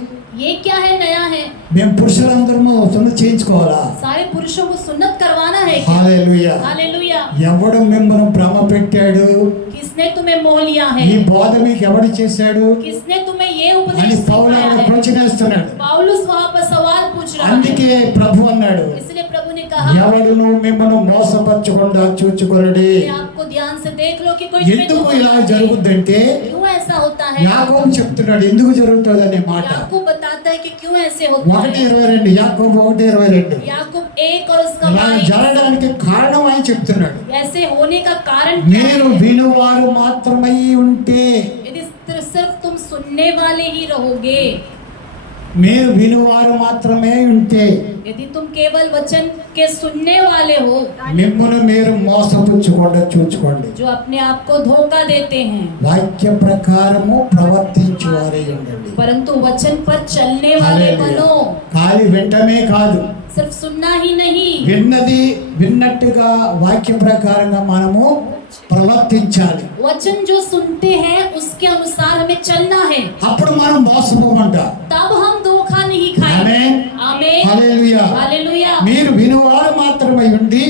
ये क्या है, नया है? మేము పురుషులందరము సున్నతి చేయించుకోవాలా? सारे पुरुषों को सुन्नत करवाना है क्या? హల్లెలూయా. हालेलुया। ఎవడు మిమ్మల్ని భ్రమ పెట్టాడు? किसने तुम्हें मोह लिया है? ఈ బోధ మీకు ఎవడు చేశాడు किसने तुम्हें ये అని उपदेश పౌలు सिखाया है? ప్రశ్నిస్తున్నాడు. पौलुस वहाँ पर सवाल पूछ रहा है। అందుకే ప్రభు అన్నాడు, इसलिए प्रभु ने कहा, ఎవడును మిమ్మల్ని మోసపరచకుండా చూచుకొనుడి. कि आपको ध्यान से देख लो कि कोई तुम्हें ఎందుకు धोखा ఇలా ना दे। జరుగుద్దంటే क्यों ऐसा होता है? యాకోబు చెప్తున్నాడు ఎందుకు జరుగుతుంది అనే మాట. याकूब बताता है कि क्यों ऐसे होता 1:22 है। యాకోబు 1:22 याकूब 1 और उसका ఇలా 22 జరగడానికి కారణం అని చెప్తున్నాడు. ऐसे होने का कारण क्या మీరు है? వినువారు మాత్రమై ఉంటే, यदि सिर्फ तुम सुनने वाले ही रहोगे, మీరు వినువారు మాత్రమే ఉంటే यदि तुम केवल वचन के सुनने वाले हो, మిమ్మల్ని మీరు మోసపుచ్చుకుండా చూచుకోండి. जो अपने आप को धोखा देते हैं, వాక్య ప్రకారము ప్రవర్తించువారై ఉండండి. परंतु वचन पर चलने वाले बनो। ఖాళీ వింటమే కాదు, सिर्फ सुनना ही नहीं, విన్నట్టుగా వాక్య ప్రకారంగా మనము ప్రవర్తించాలి. वचन जो सुनते हैं उसके अनुसार हमें चलना है। అప్పుడు మనం మోసపోమంట. तब हम धोखा नहीं खाएंगे। ఆమేన్. आमीन। హల్లెలూయా. हालेलुया। మీరు వినువారు మాత్రమే ఉండి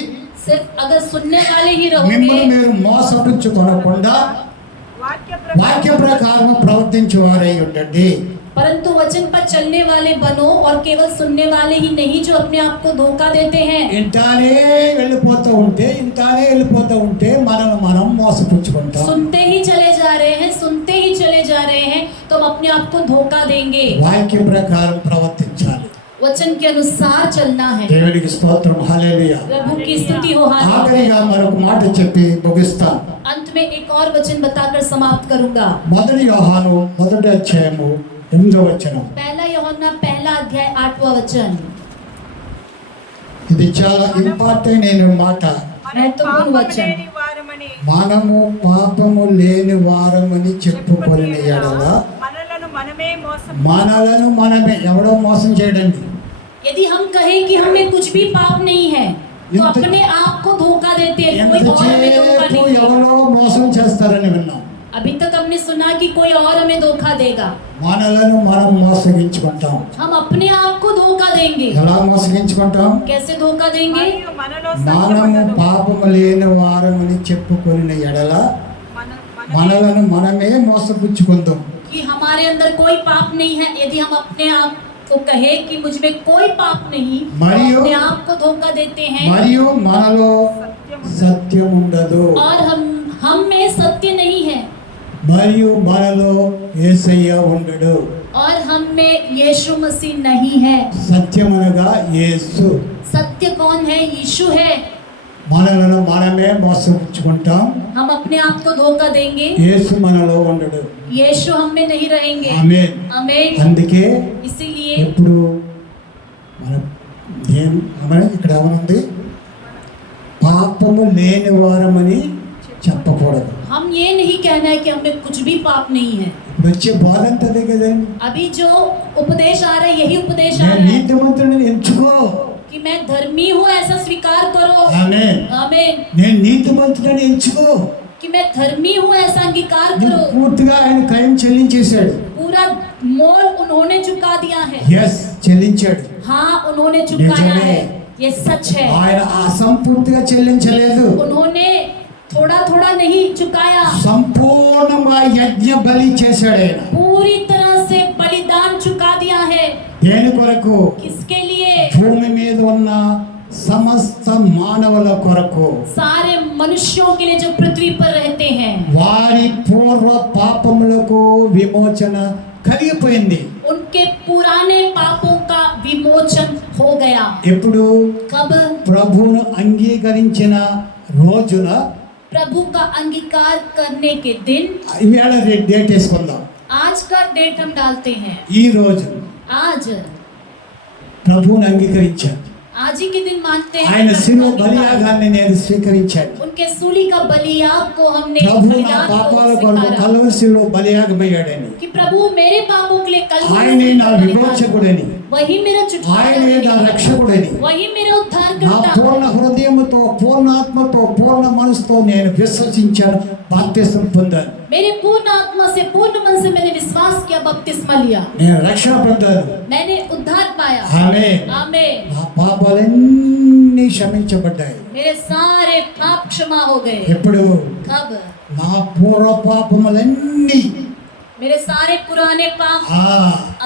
सिर्फ अगर सुनने वाले ही మిమ్మల్ని रहोगे, మీరు మోసపుచ్చుకోకుండా వాక్య వాక్య ప్రకారం ప్రవర్తించేవారై ఉండండి. परंतु वचन पर चलने वाले बनो और केवल सुनने वाले ही नहीं जो अपने आप को धोखा देते हैं। ఇంటానే వెళ్ళిపోతూ ఉంటే మనల్ని మనం మోసపుచ్చుకుంటాం. सुनते ही चले जा रहे हैं तो हम अपने आप को धोखा देंगे। వాక్య ప్రకారం ప్రవర్తించాలి. वचन के अनुसार चलना है। దేవునికి స్తోత్రం. హల్లెలూయా. प्रभु की स्तुति हो। हालेलुया। ఆఖరిగా మరొక మాట చెప్పి ముగిస్తాను. अंत में एक और वचन बताकर समाप्त करूंगा। 1 యోహాను 1వ అధ్యాయము 8వ వచనం. पहला यूहन्ना 1 अध्याय 8वां वचन। ఇది చాలా ఇంపార్టెంట్ అయిన మాట. మనం महत्वपूर्ण పాపము वचन। లేని వారమని వారమని మనము పాపము లేని వారమని చెప్పుకొని ఎడల మనలను మనమే ఎవడో మోసం చేయడండి. यदि हम कहें कि हमें कुछ भी पाप नहीं है तो अपने आप को धोखा देते हैं, कोई और हमें धोखा ఎంతసేపు नहीं देगा। ఎవరో మోసం చేస్తారని విన్నాం. अभी तक हमने सुना कि कोई और हमें धोखा देगा, మనలను మనం మోసగించుకుంటాం. हम अपने आप को धोखा देंगे। ఎలా మోసగించుకుంటాం? कैसे धोखा देंगे? మరియు మనలో మనము సత్యముండదు. పాపము లేని వారమని చెప్పుకొని ఎడల మనమే మనలను మనమే మోసపుచ్చుకుందాం. कि हमारे अंदर कोई पाप नहीं है। यदि हम अपने आप को कहे कि मुझ में कोई पाप नहीं, तो मरियो- अपने आप को धोखा देते हैं మరియు మనలో సత్యం ఉండదు. और हम में सत्य नहीं है మరియు మనలో యేసయ్య ఉండడు. और हम में यीशु मसीह नहीं है। సత్యమనగా యేసు. सत्य कौन है? यीशु है। మనలను మనమే మోసపుచ్చుకుంటాం. हम अपने आप को धोखा देंगे, యేసు మనలో ఉండడు. यीशु हम में नहीं रहेंगे। ఆమేన్. आमीन। అందుకే इसीलिए ఎప్పుడు మన ఇక్కడ ఏమనుంది? పాపము లేని వారమని చెప్పకూడదు. हम ये नहीं कहना है कि हमें कुछ भी पाप नहीं है। ఇప్పుడు వచ్చే బాధ అంతా అదే కదండి. अभी जो उपदेश आ रहा है यही उपदेश आ నేను रहा है నీతిమంతుడిని ఎంచుకో. कि मैं धर्मी हूँ, ऐसा स्वीकार करो। ఆమేన్. आमीन। నేను నీతిమంతుడిని ఎంచుకో. कि मैं धर्मी हूँ, ऐसा अंगीकार నీకు करो। పూర్తిగా ఆయన క్రయం చెల్లించేశాడు. पूरा मोल उन्होंने चुका दिया है। ఎస్ చెల్లించాడు. हाँ, उन्होंने चुकाया निजमे। है, ये सच है। ఆయన అసంపూర్తిగా చెల్లించలేదు. उन्होंने थोड़ा थोड़ा नहीं चुकाया, సంపూర్ణంగా యజ్ఞ బలి చేశాడు ఆయన. पूरी तरह से बलिदान चुका दिया है। దేని కొరకు? किसके लिए? భూమి మీద ఉన్న సమస్త మానవుల కొరకు. सारे मनुष्यों के लिए जो पृथ्वी पर रहते हैं। వారి పూర్వ పాపములకు విమోచన కలిగిపోయింది. उनके पुराने पापों का विमोचन हो गया। ఎప్పుడు? कब? ప్రభువును అంగీకరించిన రోజున. प्रभु का अंगीकार करने के दिन। ఇవాళ డేట్ వేసుకుందాం. आज का डेट हम डालते हैं। ఈ రోజు आज ప్రభువును అంగీకరించాను. आज ही के दिन मानते हैं ఆయన प्रभु శిలువ का బలియాగాన్ని నేను స్వీకరించాను. उनके सूली का बलियाग को हमने ప్రభు నా बलिदान को పాపాల కొరకు स्वीकारा కలువరిశిలో బలియాగమయ్యాడని. कि प्रभु मेरे पापों के लिए ఆయనే నా कलवरी విమోచకుడని. वही मेरा ఆయనే నా छुटकारा, రక్షకుడని. वही मेरा నా उद्धारकर्ता। పూర్ణ హృదయముతో పూర్ణాత్మతో పూర్ణ మనసుతో నేను విశ్వసించాను, బాప్తిసం పొందాను. मेरे पूर्ण आत्मा से पूर्ण मन से मैंने विश्वास किया, बपतिस्मा लिया, నేను రక్షణ పొందాను. मैंने उद्धार पाया। ఆమేన్. आमीन। నా పాపాలన్నీ క్షమించబడ్డాయి. मेरे सारे पाप क्षमा हो गए। ఎప్పుడు? कब? నా పూర్వ పాపములన్నీ. मेरे सारे पुराने पाप। ఆ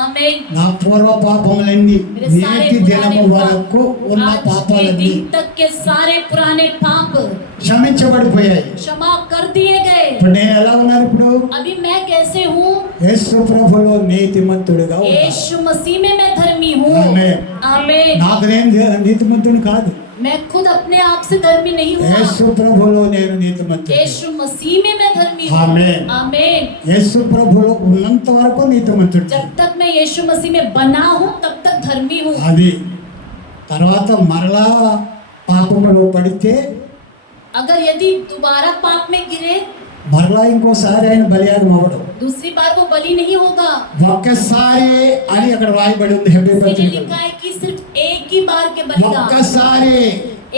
आमीन। నా పూర్వ పాపములన్నీ मेरे सारे నేటి पुराने దినము వరకు पाप, ఉన్న आज के పాపాలన్నీ दिन तक के सारे पुराने पाप క్షమించబడిపోయాయి. क्षमा कर दिए गए। ఇప్పుడు నేను ఎలా ఉన్నాను? ఇప్పుడు अभी मैं कैसे हूँ? యేసు ప్రభువులో నీతిమంతుడిగా ఉన్నాను. यीशु मसीह में मैं धर्मी हूँ। आमीन। आमीन। నాకు నేను నీతిమంతుడు కాదు. मैं खुद अपने आप से धर्मी नहीं हूँ। యేసు ప్రభువులో నేను నీతిమంతుడు. यीशु मसीह में मैं धर्मी हूँ। आमीन। आमीन। యేసు ప్రభువులో ఉన్నంత వరకు నీతిమంతుడు. जब तक मैं यीशु मसीह में बना हूँ तब तक धर्मी हूँ। అది తర్వాత మరలా పాపములో పడితే अगर यदि दोबारा पाप में गिरे, మరలా ఇంకోసారి ఆయన బలియాగం అవ్వడం. दूसरी बार वो बलि नहीं होगा। ఒక్కసారి అని అక్కడ రాయబడి ఉంది హెబ్రీ इसलिए పత్రికలో. लिखा है कि सिर्फ एक ही बार के बलिदान, ఒక్కసారి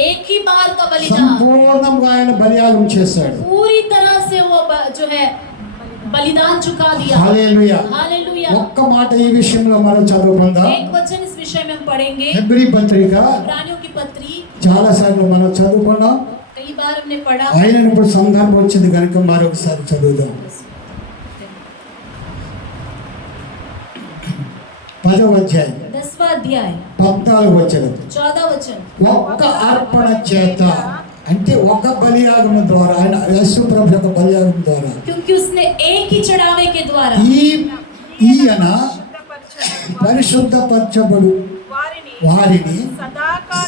एक ही बार का बलिदान, సంపూర్ణంగా ఆయన బలియాగం చేశాడు. पूरी तरह से वो जो है बलिदान चुका दिया। హల్లెలూయా. हालेलुया। ఒక్క మాట ఈ విషయంలో మనం చదువుకుందాం. एक वचन इस विषय में हम पढ़ेंगे। హెబ్రీ పత్రిక इब्रानियों की पत्री చాలా సార్లు మనం చదువుకున్నాం. कई बार हमने पढ़ा। ఆయన ఇప్పుడు సందర్భం వచ్చింది కనుక మరొకసారి చదువుదాం. 10వ అధ్యాయం 10वां अध्याय 14వ వచనం. 14 वचन। ఒక్క అర్పణ చేత అంటే ఒక బలియాగం ద్వారా ఆయన యేసు ప్రభు యొక్క బలియాగం ద్వారా क्योंकि उसने एक ही चढ़ावे के द्वारा ఈయన పరిశుద్ధపరచబడు వారిని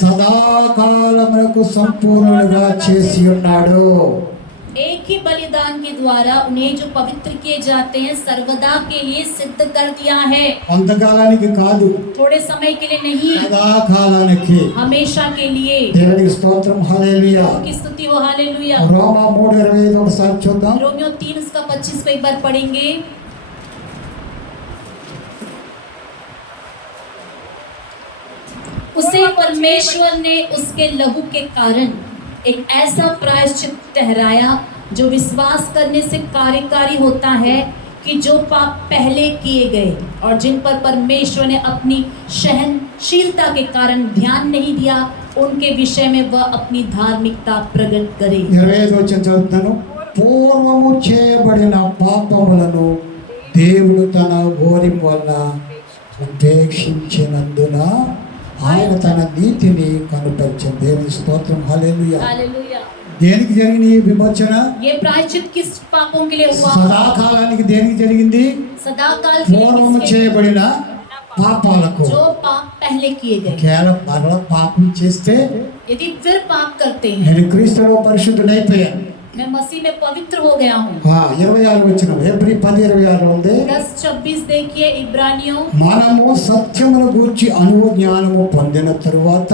సదాకాలములకు సంపూర్ణులుగా చేసి ఉన్నాడు. एक ही बलिदान के द्वारा उन्हें जो पवित्र किए जाते हैं सर्वदा के लिए सिद्ध कर दिया है। కొంతకాలానికి కాదు, थोड़े समय के लिए नहीं, సదాకాలానికి. हमेशा के लिए। దేవునికి స్తోత్రం, హల్లెలూయా. की स्तुति हो, हालेलुया। రోమా 3:25 ఒకసారి చూద్దాం. रोमियो 3:25 को एक बार पढ़ेंगे। उसे परमेश्वर ने उसके लहू के कारण एक ऐसा प्रायश्चित ठहराया जो विश्वास करने से कार्यकारी होता है कि जो पाप पहले किए गए और जिन पर परमेश्वर ने अपनी सहनशीलता के कारण ध्यान नहीं दिया उनके विषय में वह अपनी धार्मिकता प्रकट करे। 25 వచ్చిన చదువుతాను. పూర్వము చేయబడిన పాపములను దేవుడు తన ఓర్పు వల్ల ఉపేక్షించినందున ఆయన తన నీతిని కనుపరిచాడు. దేవుని స్తోత్రం, హల్లెలూయా. हालेलुया। దేనికి జరిగిన ఈ విమోచన? ये प्रायश्चित किस पापों के लिए हुआ? సదాకాలానికి దేనికి జరిగింది? सदा काल के लिए పూర్వము किसके? చేయబడిన పాపాలకు. जो पाप पहले किए गए। కేవలం మరలా పాపం చేస్తే यदि फिर पाप करते हैं, నేను క్రీస్తులో పరిశుద్ధుడైపోయాను. मैं मसीह में पवित्र हो गया हूँ। 26 వచ్చిన హెబ్రీ 10:26 ఉంది. 10:26 देखिए इब्रानियों। మనము సత్యమును గూర్చి అనుభవ జ్ఞానము పొందిన తరువాత,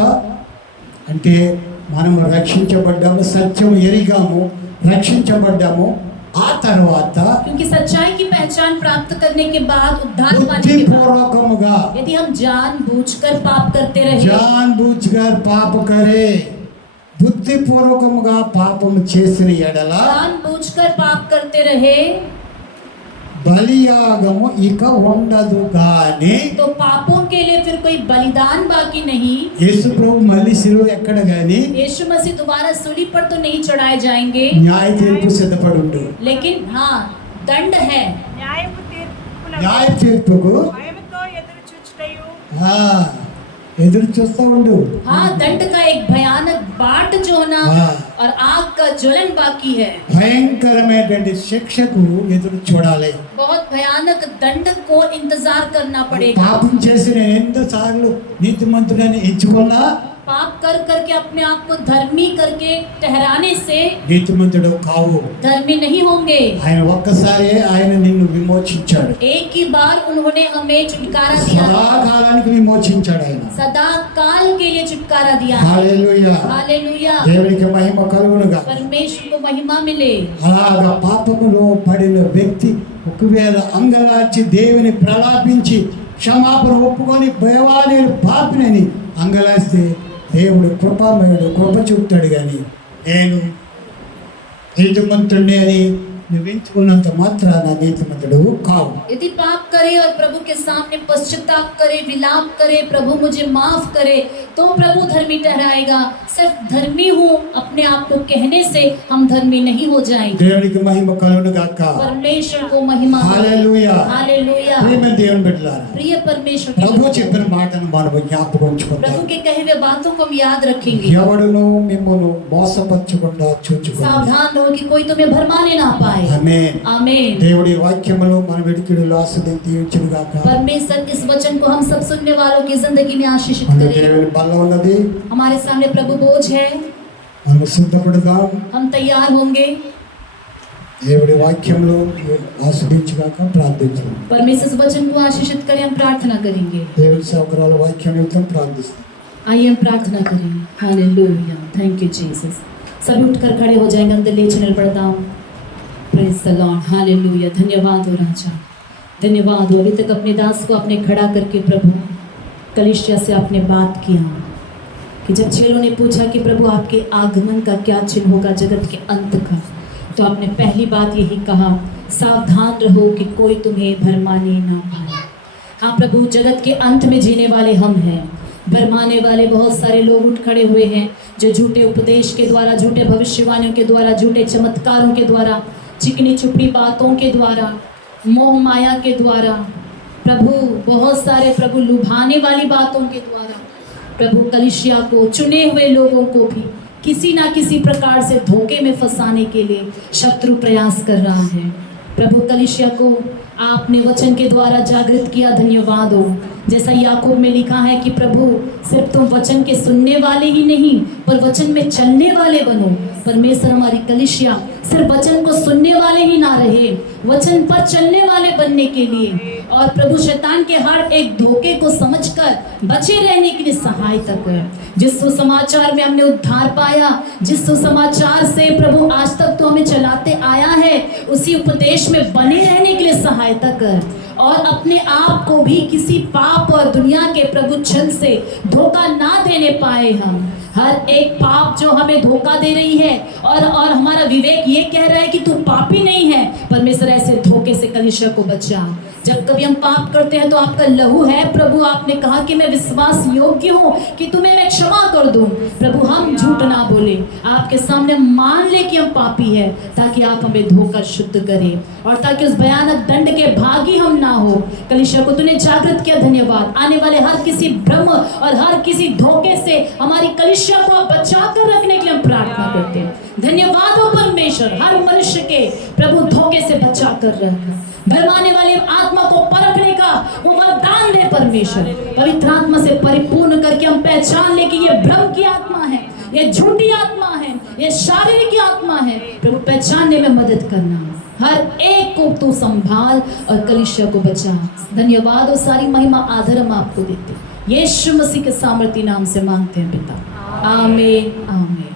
అంటే మనము రక్షించబడ్డాము, సత్యము ఎరిగాము, రక్షించబడ్డాము. ఆ తర్వాత क्योंकि सच्चाई की पहचान प्राप्त करने के बाद उद्धार पाने के बाद బుద్ధిపూర్వకముగా यदि हम जानबूझकर पाप करते रहे, జాన్బూజ్గార్ పాప కరే, బుద్ధిపూర్వకముగా పాపము చేసిన ఎడల जानबूझकर पाप करते रहे బలియాగము ఇక ఉండదు గాని. तो पापों के लिए फिर कोई बलिदान बाकी नहीं। యేసు ప్రభు మళ్ళీ శిలువ ఎక్కడ గాని यीशु मसीह दोबारा सूली पर तो नहीं चढ़ाए जाएंगे, న్యాయ తీర్పు సిద్ధపడి ఉండు. लेकिन हाँ दंड है। న్యాయపు తీర్పునకు న్యాయ తీర్పుకు భయముతో ఎదురు చూచుటయు ఆ, ఎదురు చూస్తా ఉండు. हाँ दंड का एक भयानक बाट जो होना हाँ। और आग का ज्वलन बाकी है। భయంకరమైనటువంటి శిక్షకు ఎదురు చూడాలి. बहुत भयानक दंड को इंतजार करना पड़ेगा। పాపం చేసిన ఎన్నోసార్లు నీతిమంతుడని ఎంచుకున్నా पाप कर करके अपने आप को धर्मी करके ठहराने से నీతిమంతుడు కావు. धर्मी नहीं होंगे। ఆయన ఒక్కసారి ఆయన నిన్ను విమోచించాడు. एक ही बार उन्होंने हमें छुटकारा दिया, సదాకాలానికి విమోచించాడు ఆయన. सदा काल के लिए छुटकारा दिया। హల్లెలూయా. हालेलुया। దేవునికి మహిమ కలుగునుగా. परमेश्वर को महिमा मिले। అలాగా పాపములో పడిన వ్యక్తి ఒకవేళ అంగలార్చి దేవుని ప్రలాపించి క్షమాపణ ఒప్పుకొని భయవా నేను పాపినని అంగలాస్తే దేవుడు కృపామయుడు, కృప చూపుతాడు. కానీ నేను నీతిమంతుడిని అని నువ్వు ఎంచుకున్నంత మాత్రాన నీతిమంతుడు కావు. यदि पाप करे और प्रभु के सामने पश्चाताप करे, विलाप करे, प्रभु मुझे माफ करे, तो प्रभु धर्मी ठहराएगा। सिर्फ धर्मी हूँ अपने आप को कहने से हम धर्मी नहीं हो जाएंगे। దేవునికి మహిమ కలుగును గాక. परमेश्वर को महिमा। హల్లెలూయా. हालेलुया। ప్రియమైన దేవుని బిడ్డలారా, प्रिय परमेश्वर के ప్రభు लोग, చెప్పిన మాటను మనం జ్ఞాపకం ఉంచుకుందాం. प्रभु के कहे हुए बातों को हम याद रखेंगे। ఎవడును మిమ్మల్ని మోసపరచకుండా చూచుకోండి. सावधान रहो कि कोई तुम्हें भरमाने ना पाए। ఆమేన్. आमीन। దేవుడి వాక్యములో మన వెడికిడులో ఆశీర్వదించి దీవించును గాక. परमेश्वर इस वचन को हम सब सुनने वालों की जिंदगी में आशीषित మన करे। దేవుని బల్ల ఉన్నది. हमारे सामने प्रभु बोझ है, మనం సిద్ధపడదాం. हम तैयार होंगे। దేవుడి వాక్యంలో ఆశీర్వదించుగాక. ప్రార్థించుదాం. परमेश्वर इस वचन को आशीषित करें, हम प्रार्थना करेंगे। దేవుని సేవకురాల వాక్యం నిమిత్తం ప్రార్థిస్తాం. आइए हम प्रार्थना करेंगे। हालेलुया। Thank you Jesus. सभी उठकर खड़े हो जाएंगे, हम दिल चैनल पढ़ता हूँ। Praise the Lord. हालेलुया। धन्यवाद हो राजा, धन्यवाद हो। अभी तक अपने दास को आपने खड़ा करके प्रभु कलीसिया से आपने बात किया कि जब चेलों ने पूछा कि प्रभु आपके आगमन का क्या चिन्ह होगा जगत के अंत का, तो आपने पहली बात यही कहा, सावधान रहो कि कोई तुम्हें भरमाने ना पाए। हाँ प्रभु, जगत के अंत में जीने वाले हम हैं। भरमाने वाले बहुत सारे लोग उठ खड़े हुए हैं जो झूठे उपदेश के द्वारा, झूठे भविष्यवाणियों के द्वारा, झूठे चमत्कारों के द्वारा, चिकनी चुपड़ी बातों के द्वारा, मोह माया के द्वारा, प्रभु बहुत सारे प्रभु लुभाने वाली बातों के द्वारा प्रभु कलीसिया को, चुने हुए लोगों को भी किसी ना किसी प्रकार से धोखे में फंसाने के लिए शत्रु प्रयास कर रहा है। प्रभु कलीसिया को आपने वचन के द्वारा जागृत किया, धन्यवाद हो। जैसा याकूब में लिखा है कि प्रभु सिर्फ तुम वचन के सुनने वाले ही नहीं पर वचन में चलने वाले बनो। परमेश्वर हमारी कलीसिया सिर्फ वचन को सुनने वाले ही ना रहे, वचन पर चलने वाले बनने के लिए, और प्रभु शैतान के हर एक धोखे को समझकर बचे रहने के लिए सहायता कर। जिस सुसमाचार में हमने उद्धार पाया, जिस सुसमाचार से प्रभु आज तक तो हमें चलाते आया है, उसी उपदेश में बने रहने के लिए सहायता कर, और अपने आप को भी किसी पाप और दुनिया के प्रभु छल से धोखा ना देने पाए। हम हर एक पाप जो हमें धोखा दे रही है, और हमारा विवेक ये कह रहा है कि तू पापी नहीं है, परमेश्वर ऐसे धोखे से कलीसिया को बचा। जब कभी हम पाप करते हैं तो आपका लहू है प्रभु, आपने कहा कि मैं विश्वास योग्य हूँ कि तुम्हें मैं क्षमा कर दूं। प्रभु हम झूठ ना बोले, आपके सामने मान ले कि हम पापी है, ताकि आप हमें धोकर शुद्ध करें, और ताकि उस भयानक दंड के भागी हम ना हो। कलीसिया को तूने जागृत किया, धन्यवाद। आने वाले हर किसी भ्रम और हर किसी धोखे से हमारी कलीसिया को बचा कर रखने के लिए हम प्रार्थना करते हैं। धन्यवाद हो परमेश्वर, हर मनुष्य के प्रभु धोखे से बचा कर रख, भरमाने वाले आत्मा को परखने का वो वरदान दे परमेश्वर। पवित्र आत्मा से परिपूर्ण करके हम पहचान ले कि ये भ्रम की आत्मा है, ये झूठी आत्मा है, ये शारीरिक आत्मा है। प्रभु पहचानने में मदद करना, हर एक को तू संभाल और कलीसिया को बचा। धन्यवाद और सारी महिमा आदर हम आपको देते हैं, यीशु मसीह के सामर्थी नाम से मांगते हैं पिता, आमीन आमीन।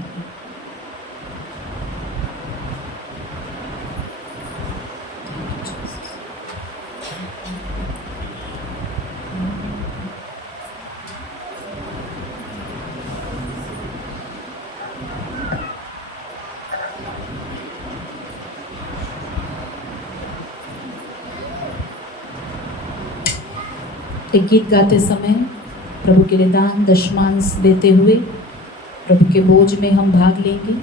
एक गीत गाते समय प्रभु के लिए दान दशमांश देते हुए प्रभु के बोझ में हम भाग लेंगे।